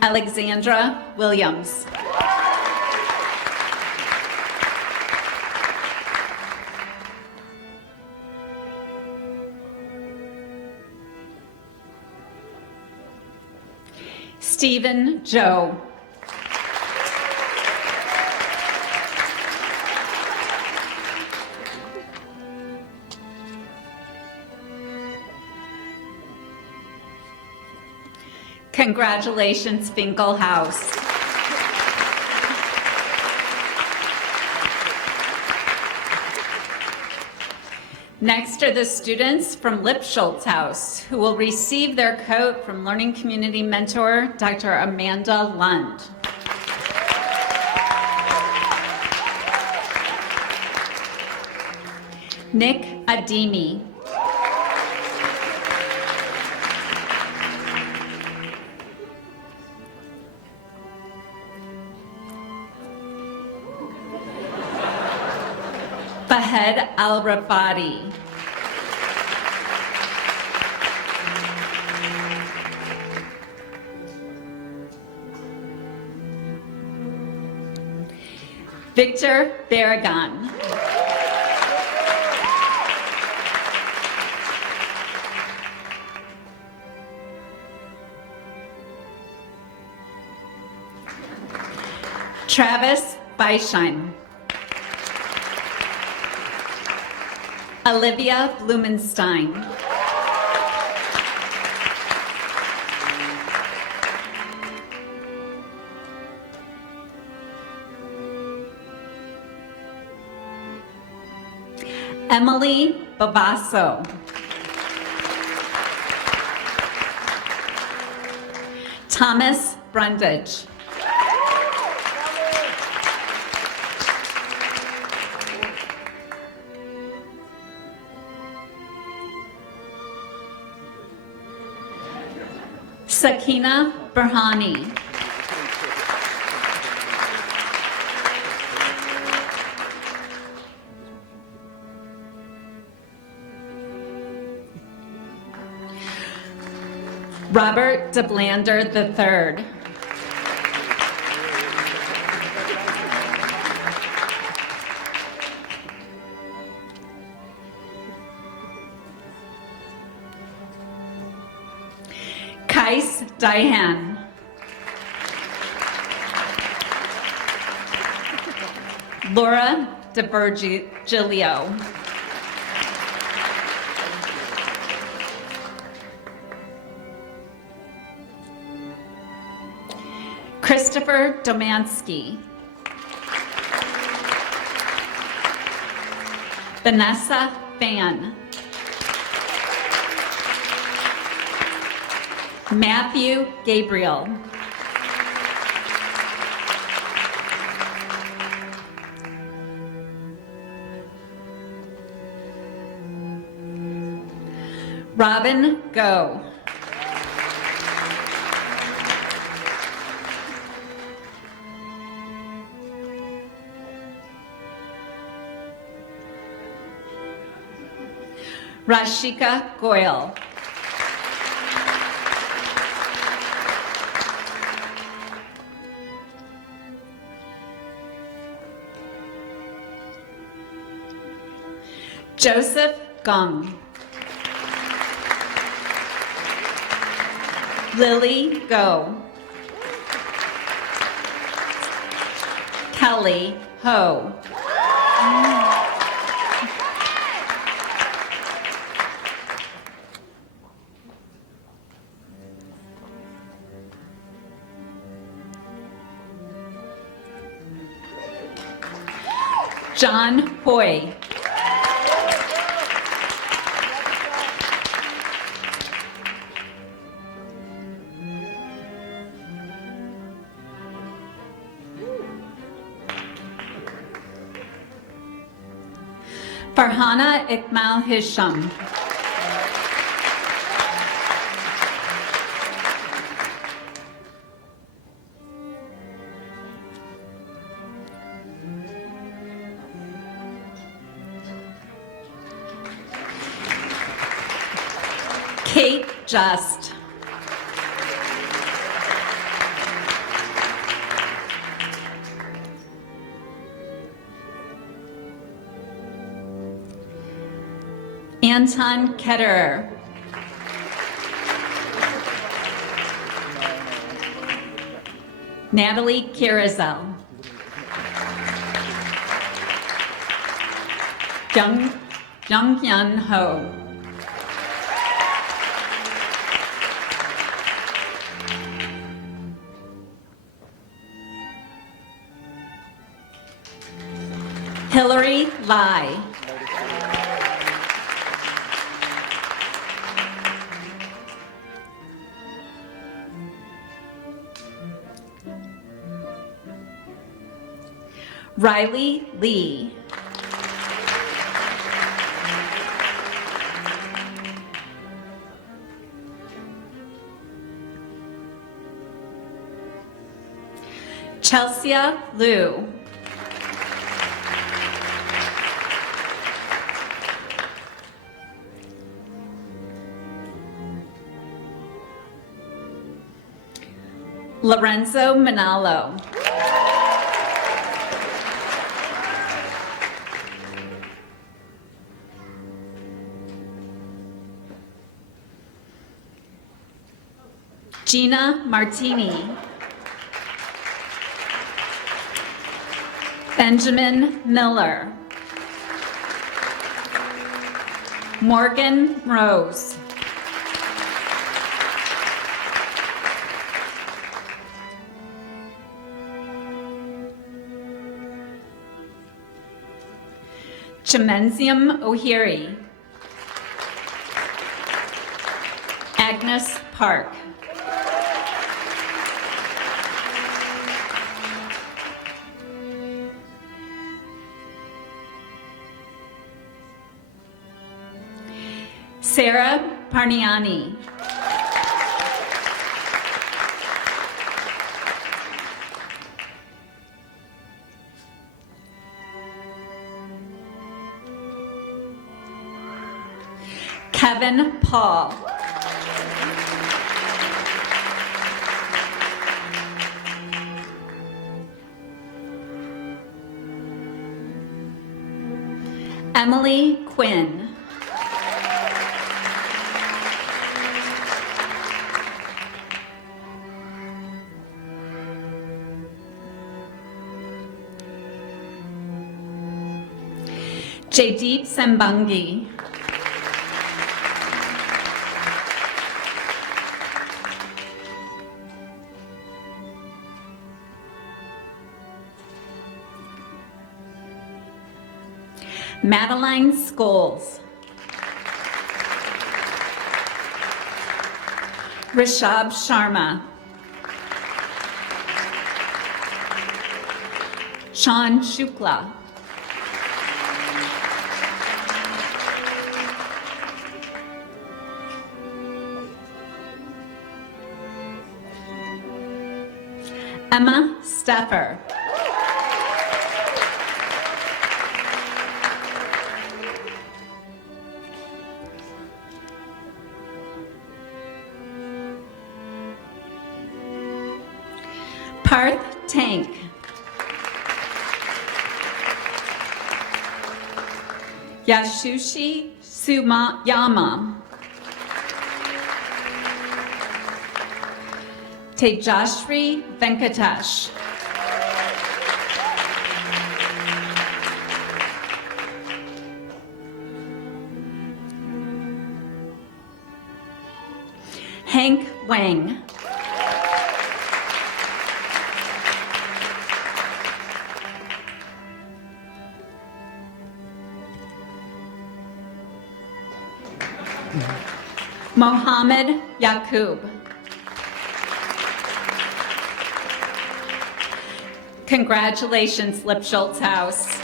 Alexandra Williams. Stephen Joe. Congratulations, Finkel House. Next are the students from Lipschultz House, who will receive their coat from Learning Community Mentor, Dr. Amanda Lund. Nick Adimi. Fahed Al-Rafadi. Victor Barragan. Travis Beisheim. Olivia Blumenstein. Emily Babasso. Thomas Brundage. Sakina Berhani. Robert DeBlander III. Kais Diane. Laura DeVirgilio. Christopher Domansky. Vanessa Fan. Matthew Gabriel. Robin Go. Rashika Goyal. Joseph Gung. Lily Go. Kelly Ho. John Hoy. Farhana Ikmal Hisham. Kate Just. Anton Ketterer. Natalie Kirazel. Jung Hyun Ho. Hillary Lai. Riley Lee. Chelsea Liu. Lorenzo Manalo. Gina Martini. Benjamin Miller. Morgan Rose. Chimenzium O'Heary. Agnes Park. Sarah Parniani. Kevin Paul. Emily Quinn. Jaydeep Sambangi. Madeline Scholes. Rishabh Sharma. Sean Shukla. Emma Steffer. Parth Tank. Yasushi Sumayama. Tejashri Venkatesh. Hank Wang. Mohammed Yaqub. Congratulations, Lipschultz House.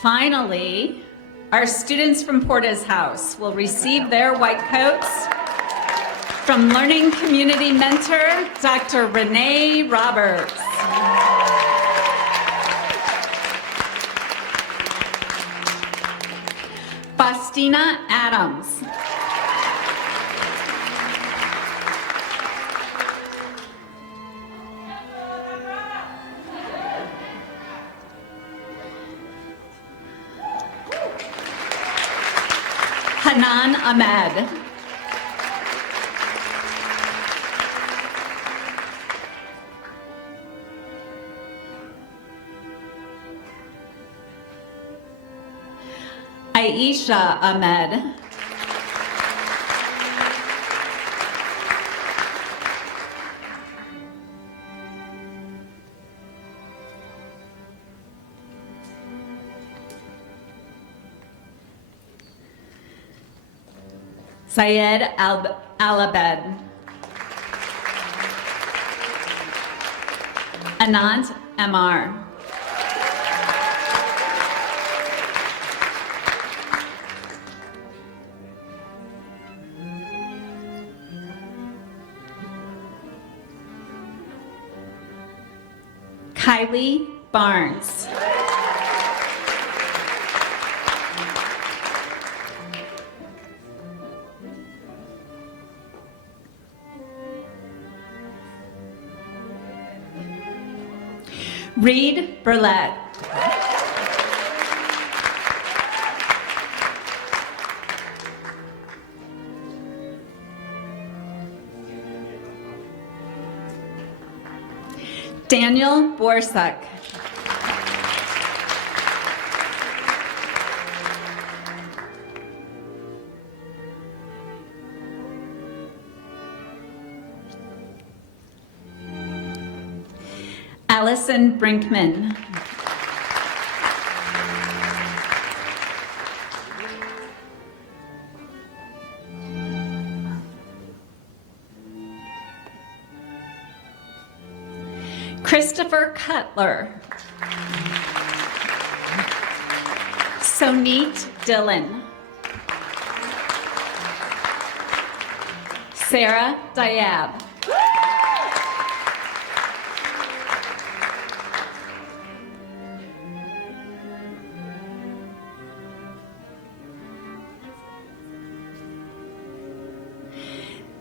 Finally, our students from Porta's House will receive their white coats from Learning Community Mentor, Dr. Renee Roberts. Faustina Adams. Hanan Ahmed. Aisha Ahmed. Syed Al-Abed. Anand Amar. Kylie Barnes. Reed Burlett. Daniel Borsak. Allison Brinkman. Christopher Cutler. Soneet Dillon. Sarah Diab.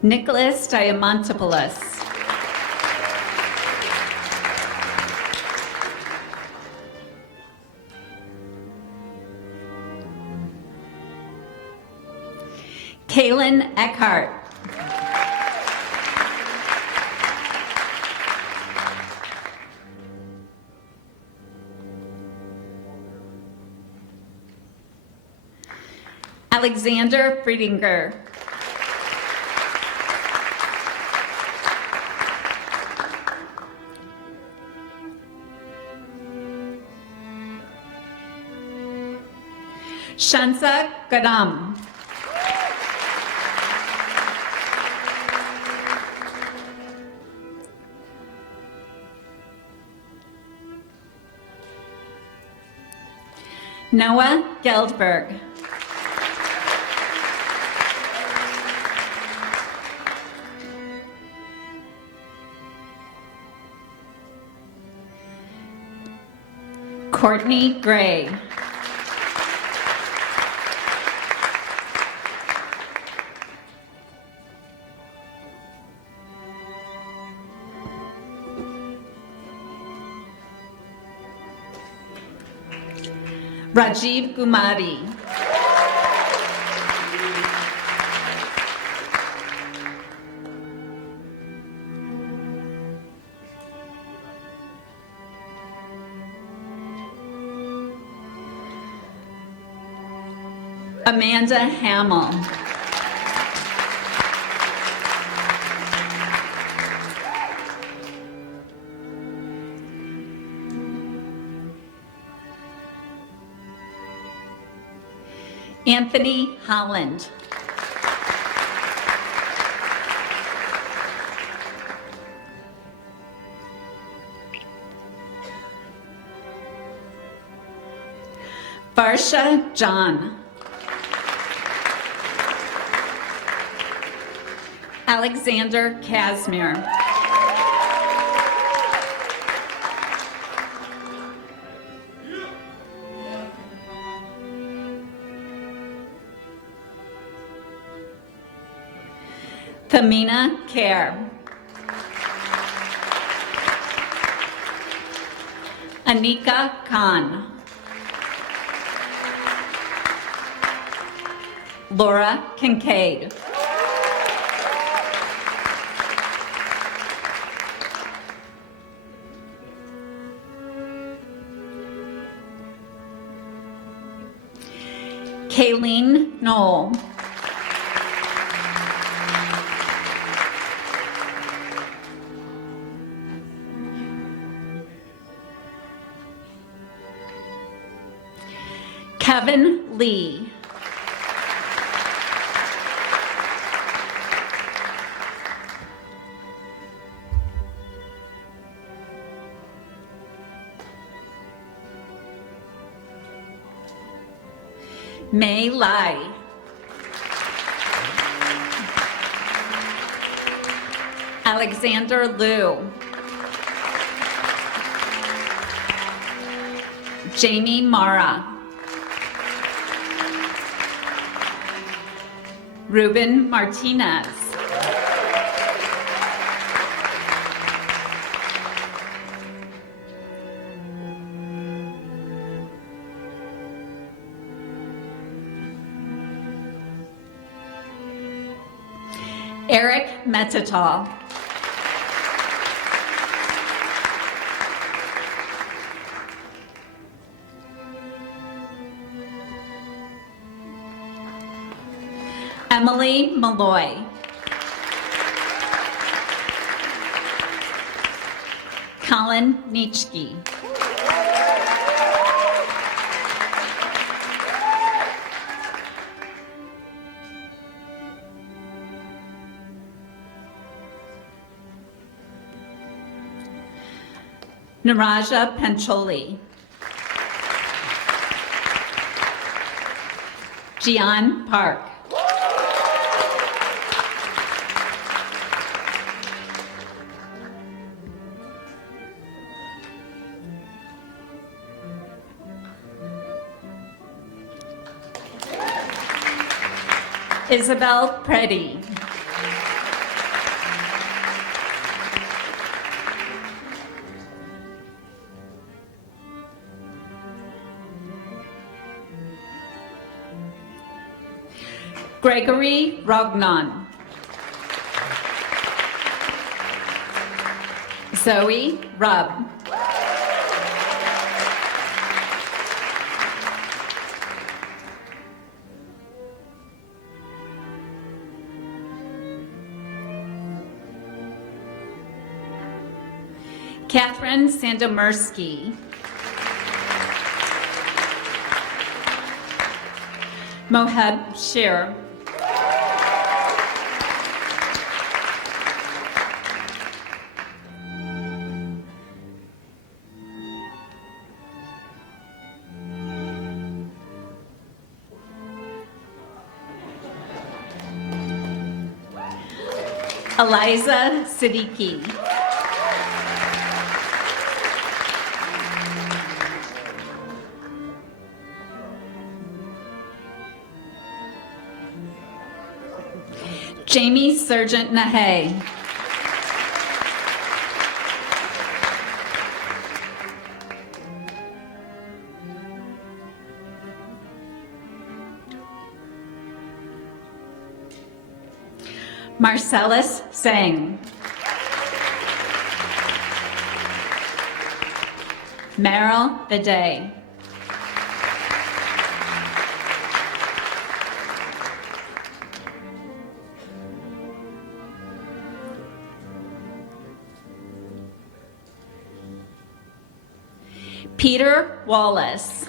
Nicholas Diamantopoulos. Kaylin Eckhart. Alexander Friedinger. Shansa Gadam. Noah Geldberg. Courtney Gray. Rajiv Gumari. Amanda Hamill. Anthony Holland. Varsha John. Alexander Casimir. Thamina Kerr. Anika Khan. Laura Kincaid. Kayleen Knoll. Kevin Lee. Mei Lai. Alexander Liu. Jamie Mara. Ruben Martinez. Eric Metatal. Emily Malloy. Colin Nietzsche. Naraja Pancholi. Gian Park. Isabel Preddy. Gregory Rognon. Zoe Rubb. Catherine Sandomirsky. Moheb Shir. Eliza Siddiqui. Jamie Sergeant Nahay. Marcellus Singh. Meryl Bidet. Peter Wallace.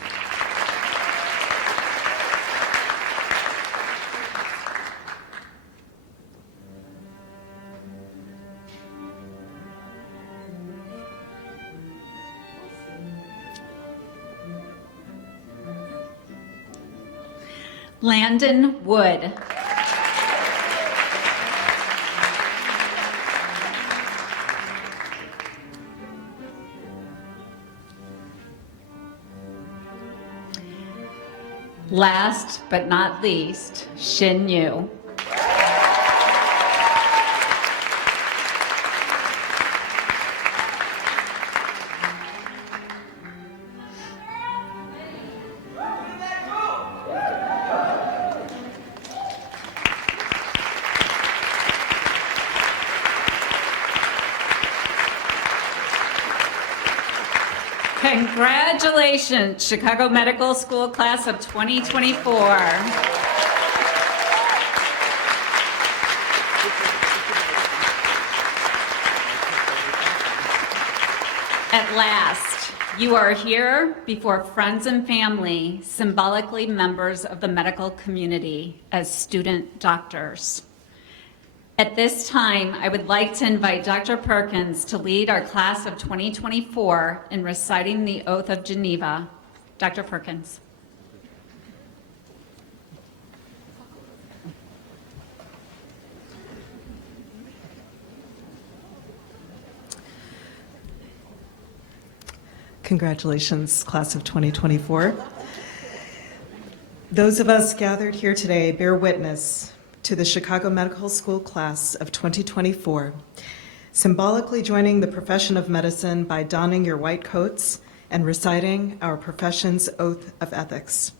Landon Wood. Last but not least, Shin Yu. Congratulations, Chicago Medical School class of 2024. At last, you are here before friends and family, symbolically members of the medical community as student doctors. At this time, I would like to invite Dr. Perkins to lead our class of 2024 in reciting the Oath of Geneva. Dr. Perkins. Congratulations, class of 2024. Those of us gathered here today bear witness to the Chicago Medical School class of 2024, symbolically joining the profession of medicine by donning your white coats and reciting our profession's oath of ethics.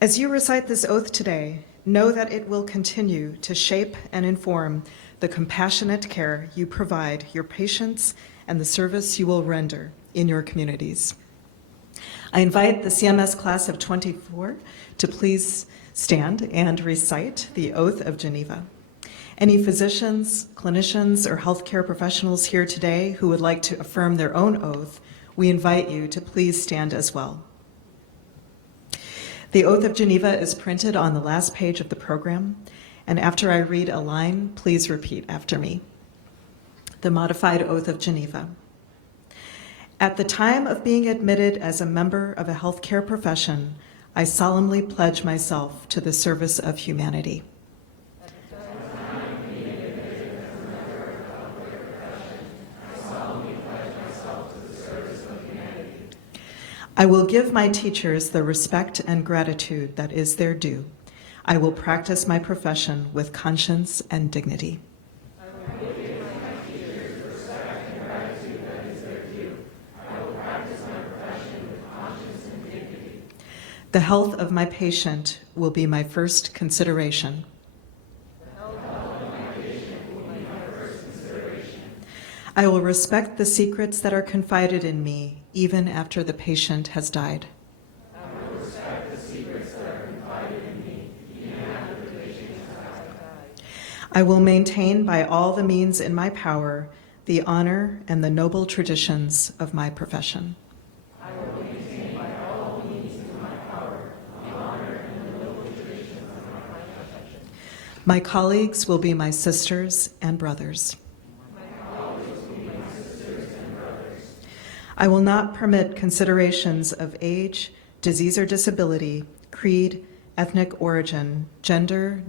As you recite this oath today, know that it will continue to shape and inform the compassionate care you provide your patients and the service you will render in your communities. I invite the CMS class of 24 to please stand and recite the Oath of Geneva. Any physicians, clinicians, or healthcare professionals here today who would like to affirm their own oath, we invite you to please stand as well. The Oath of Geneva is printed on the last page of the program, and after I read a line, please repeat after me. The Modified Oath of Geneva. At the time of being admitted as a member of a healthcare profession, I solemnly pledge myself to the service of humanity. I will give my teachers the respect and gratitude that is their due. I will practice my profession with conscience and dignity. The health of my patient will be my first consideration. I will respect the secrets that are confided in me even after the patient has died. I will maintain by all the means in my power the honor and the noble traditions of my profession. My colleagues will be my sisters and brothers. I will not permit considerations of age, disease or disability, creed, ethnic origin, gender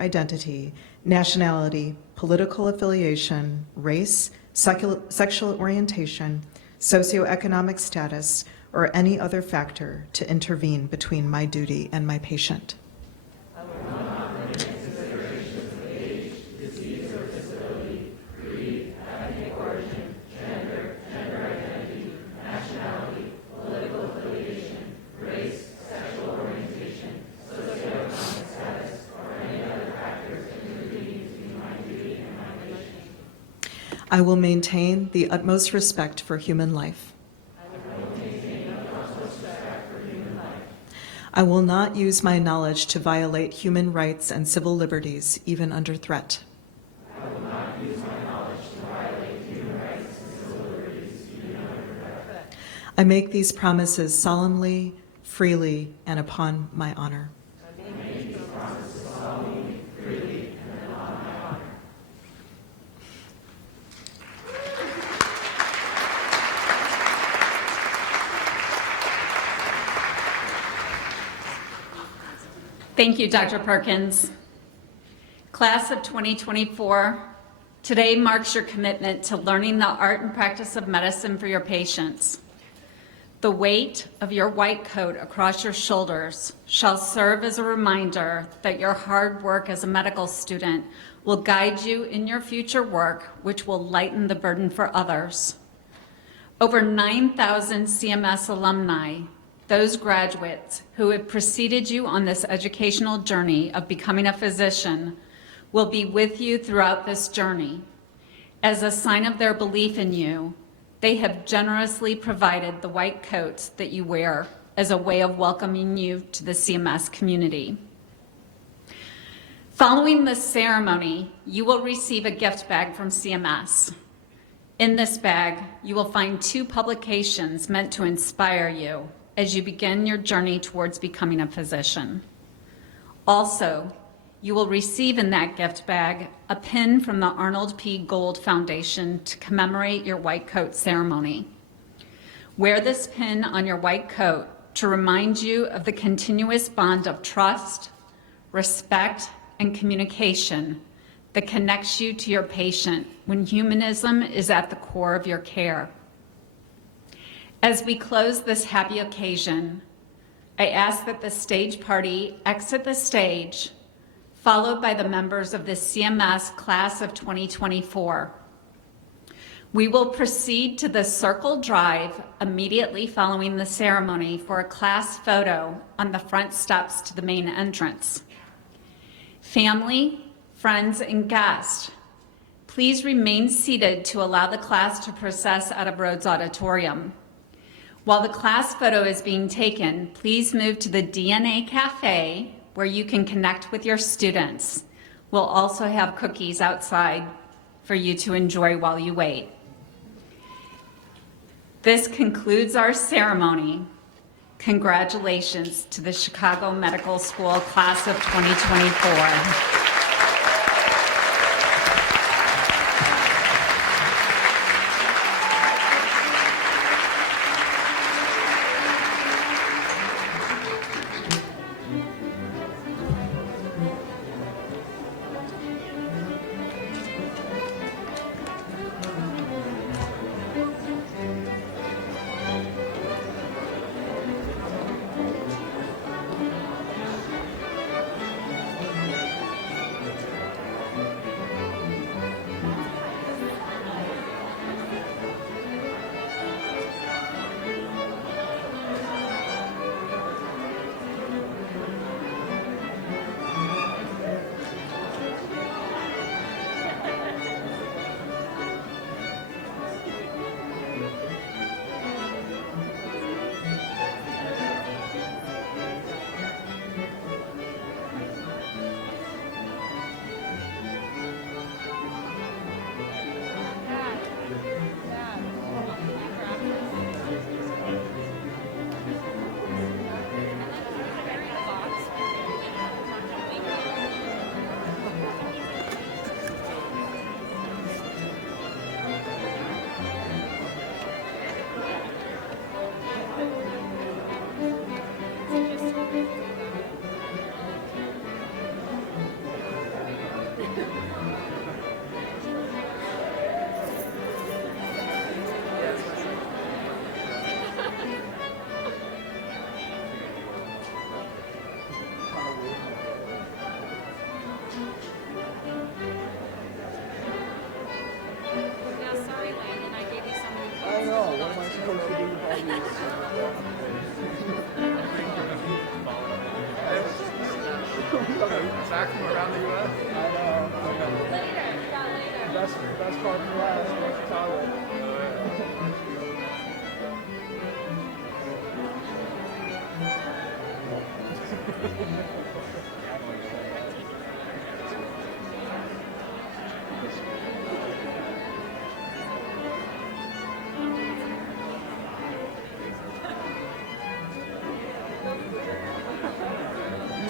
identity, nationality, political affiliation, race, sexual orientation, socioeconomic status, or any other factor to intervene between my duty and my patient. I will maintain the utmost respect for human life. I will not use my knowledge to violate human rights and civil liberties, even under threat. I make these promises solemnly, freely, and upon my honor. Thank you, Dr. Perkins. Class of 2024, today marks your commitment to learning the art and practice of medicine for your patients. The weight of your white coat across your shoulders shall serve as a reminder that your hard work as a medical student will guide you in your future work, which will lighten the burden for others. Over 9,000 CMS alumni, those graduates who have preceded you on this educational journey of becoming a physician, will be with you throughout this journey. As a sign of their belief in you, they have generously provided the white coats that you wear as a way of welcoming you to the CMS community. Following this ceremony, you will receive a gift bag from CMS. In this bag, you will find 2 publications meant to inspire you as you begin your journey towards becoming a physician. Also, you will receive in that gift bag a pin from the Arnold P. Gold Foundation to commemorate your white coat ceremony. Wear this pin on your white coat to remind you of the continuous bond of trust, respect, and communication that connects you to your patient when humanism is at the core of your care. As we close this happy occasion, I ask that the stage party exit the stage, followed by the members of the CMS Class of 2024. We will proceed to the Circle Drive immediately following the ceremony for a class photo on the front steps to the main entrance. Family, friends, and guests, please remain seated to allow the class to process out of Rhodes Auditorium. While the class photo is being taken, please move to the DNA Cafe where you can connect with your students. We'll also have cookies outside for you to enjoy while you wait. This concludes our ceremony. Congratulations to the Chicago Medical School Class of 2024. Back from around the U.S. I know. Best part from last, Chicago.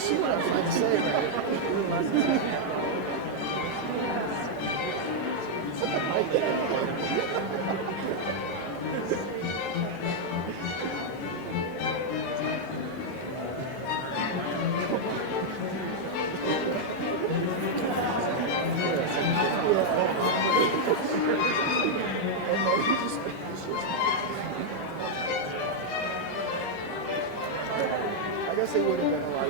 see what I'm trying to say, right? I guess it would have been a lot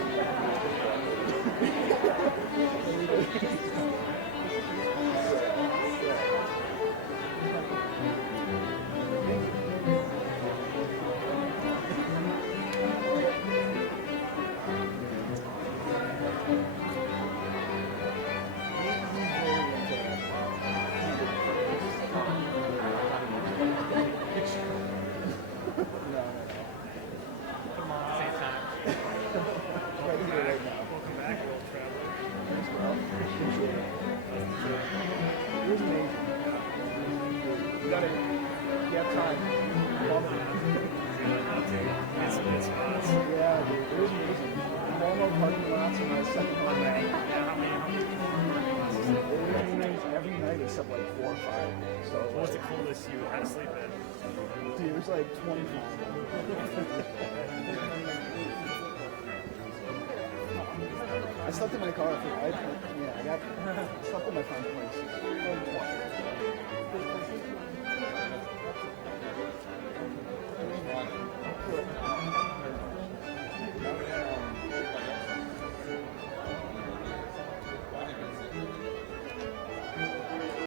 every night except like 4 or 5. So What's the coolest you had to sleep in? dude, it was like 20 feet. I slept in my car for I got slept in my front place.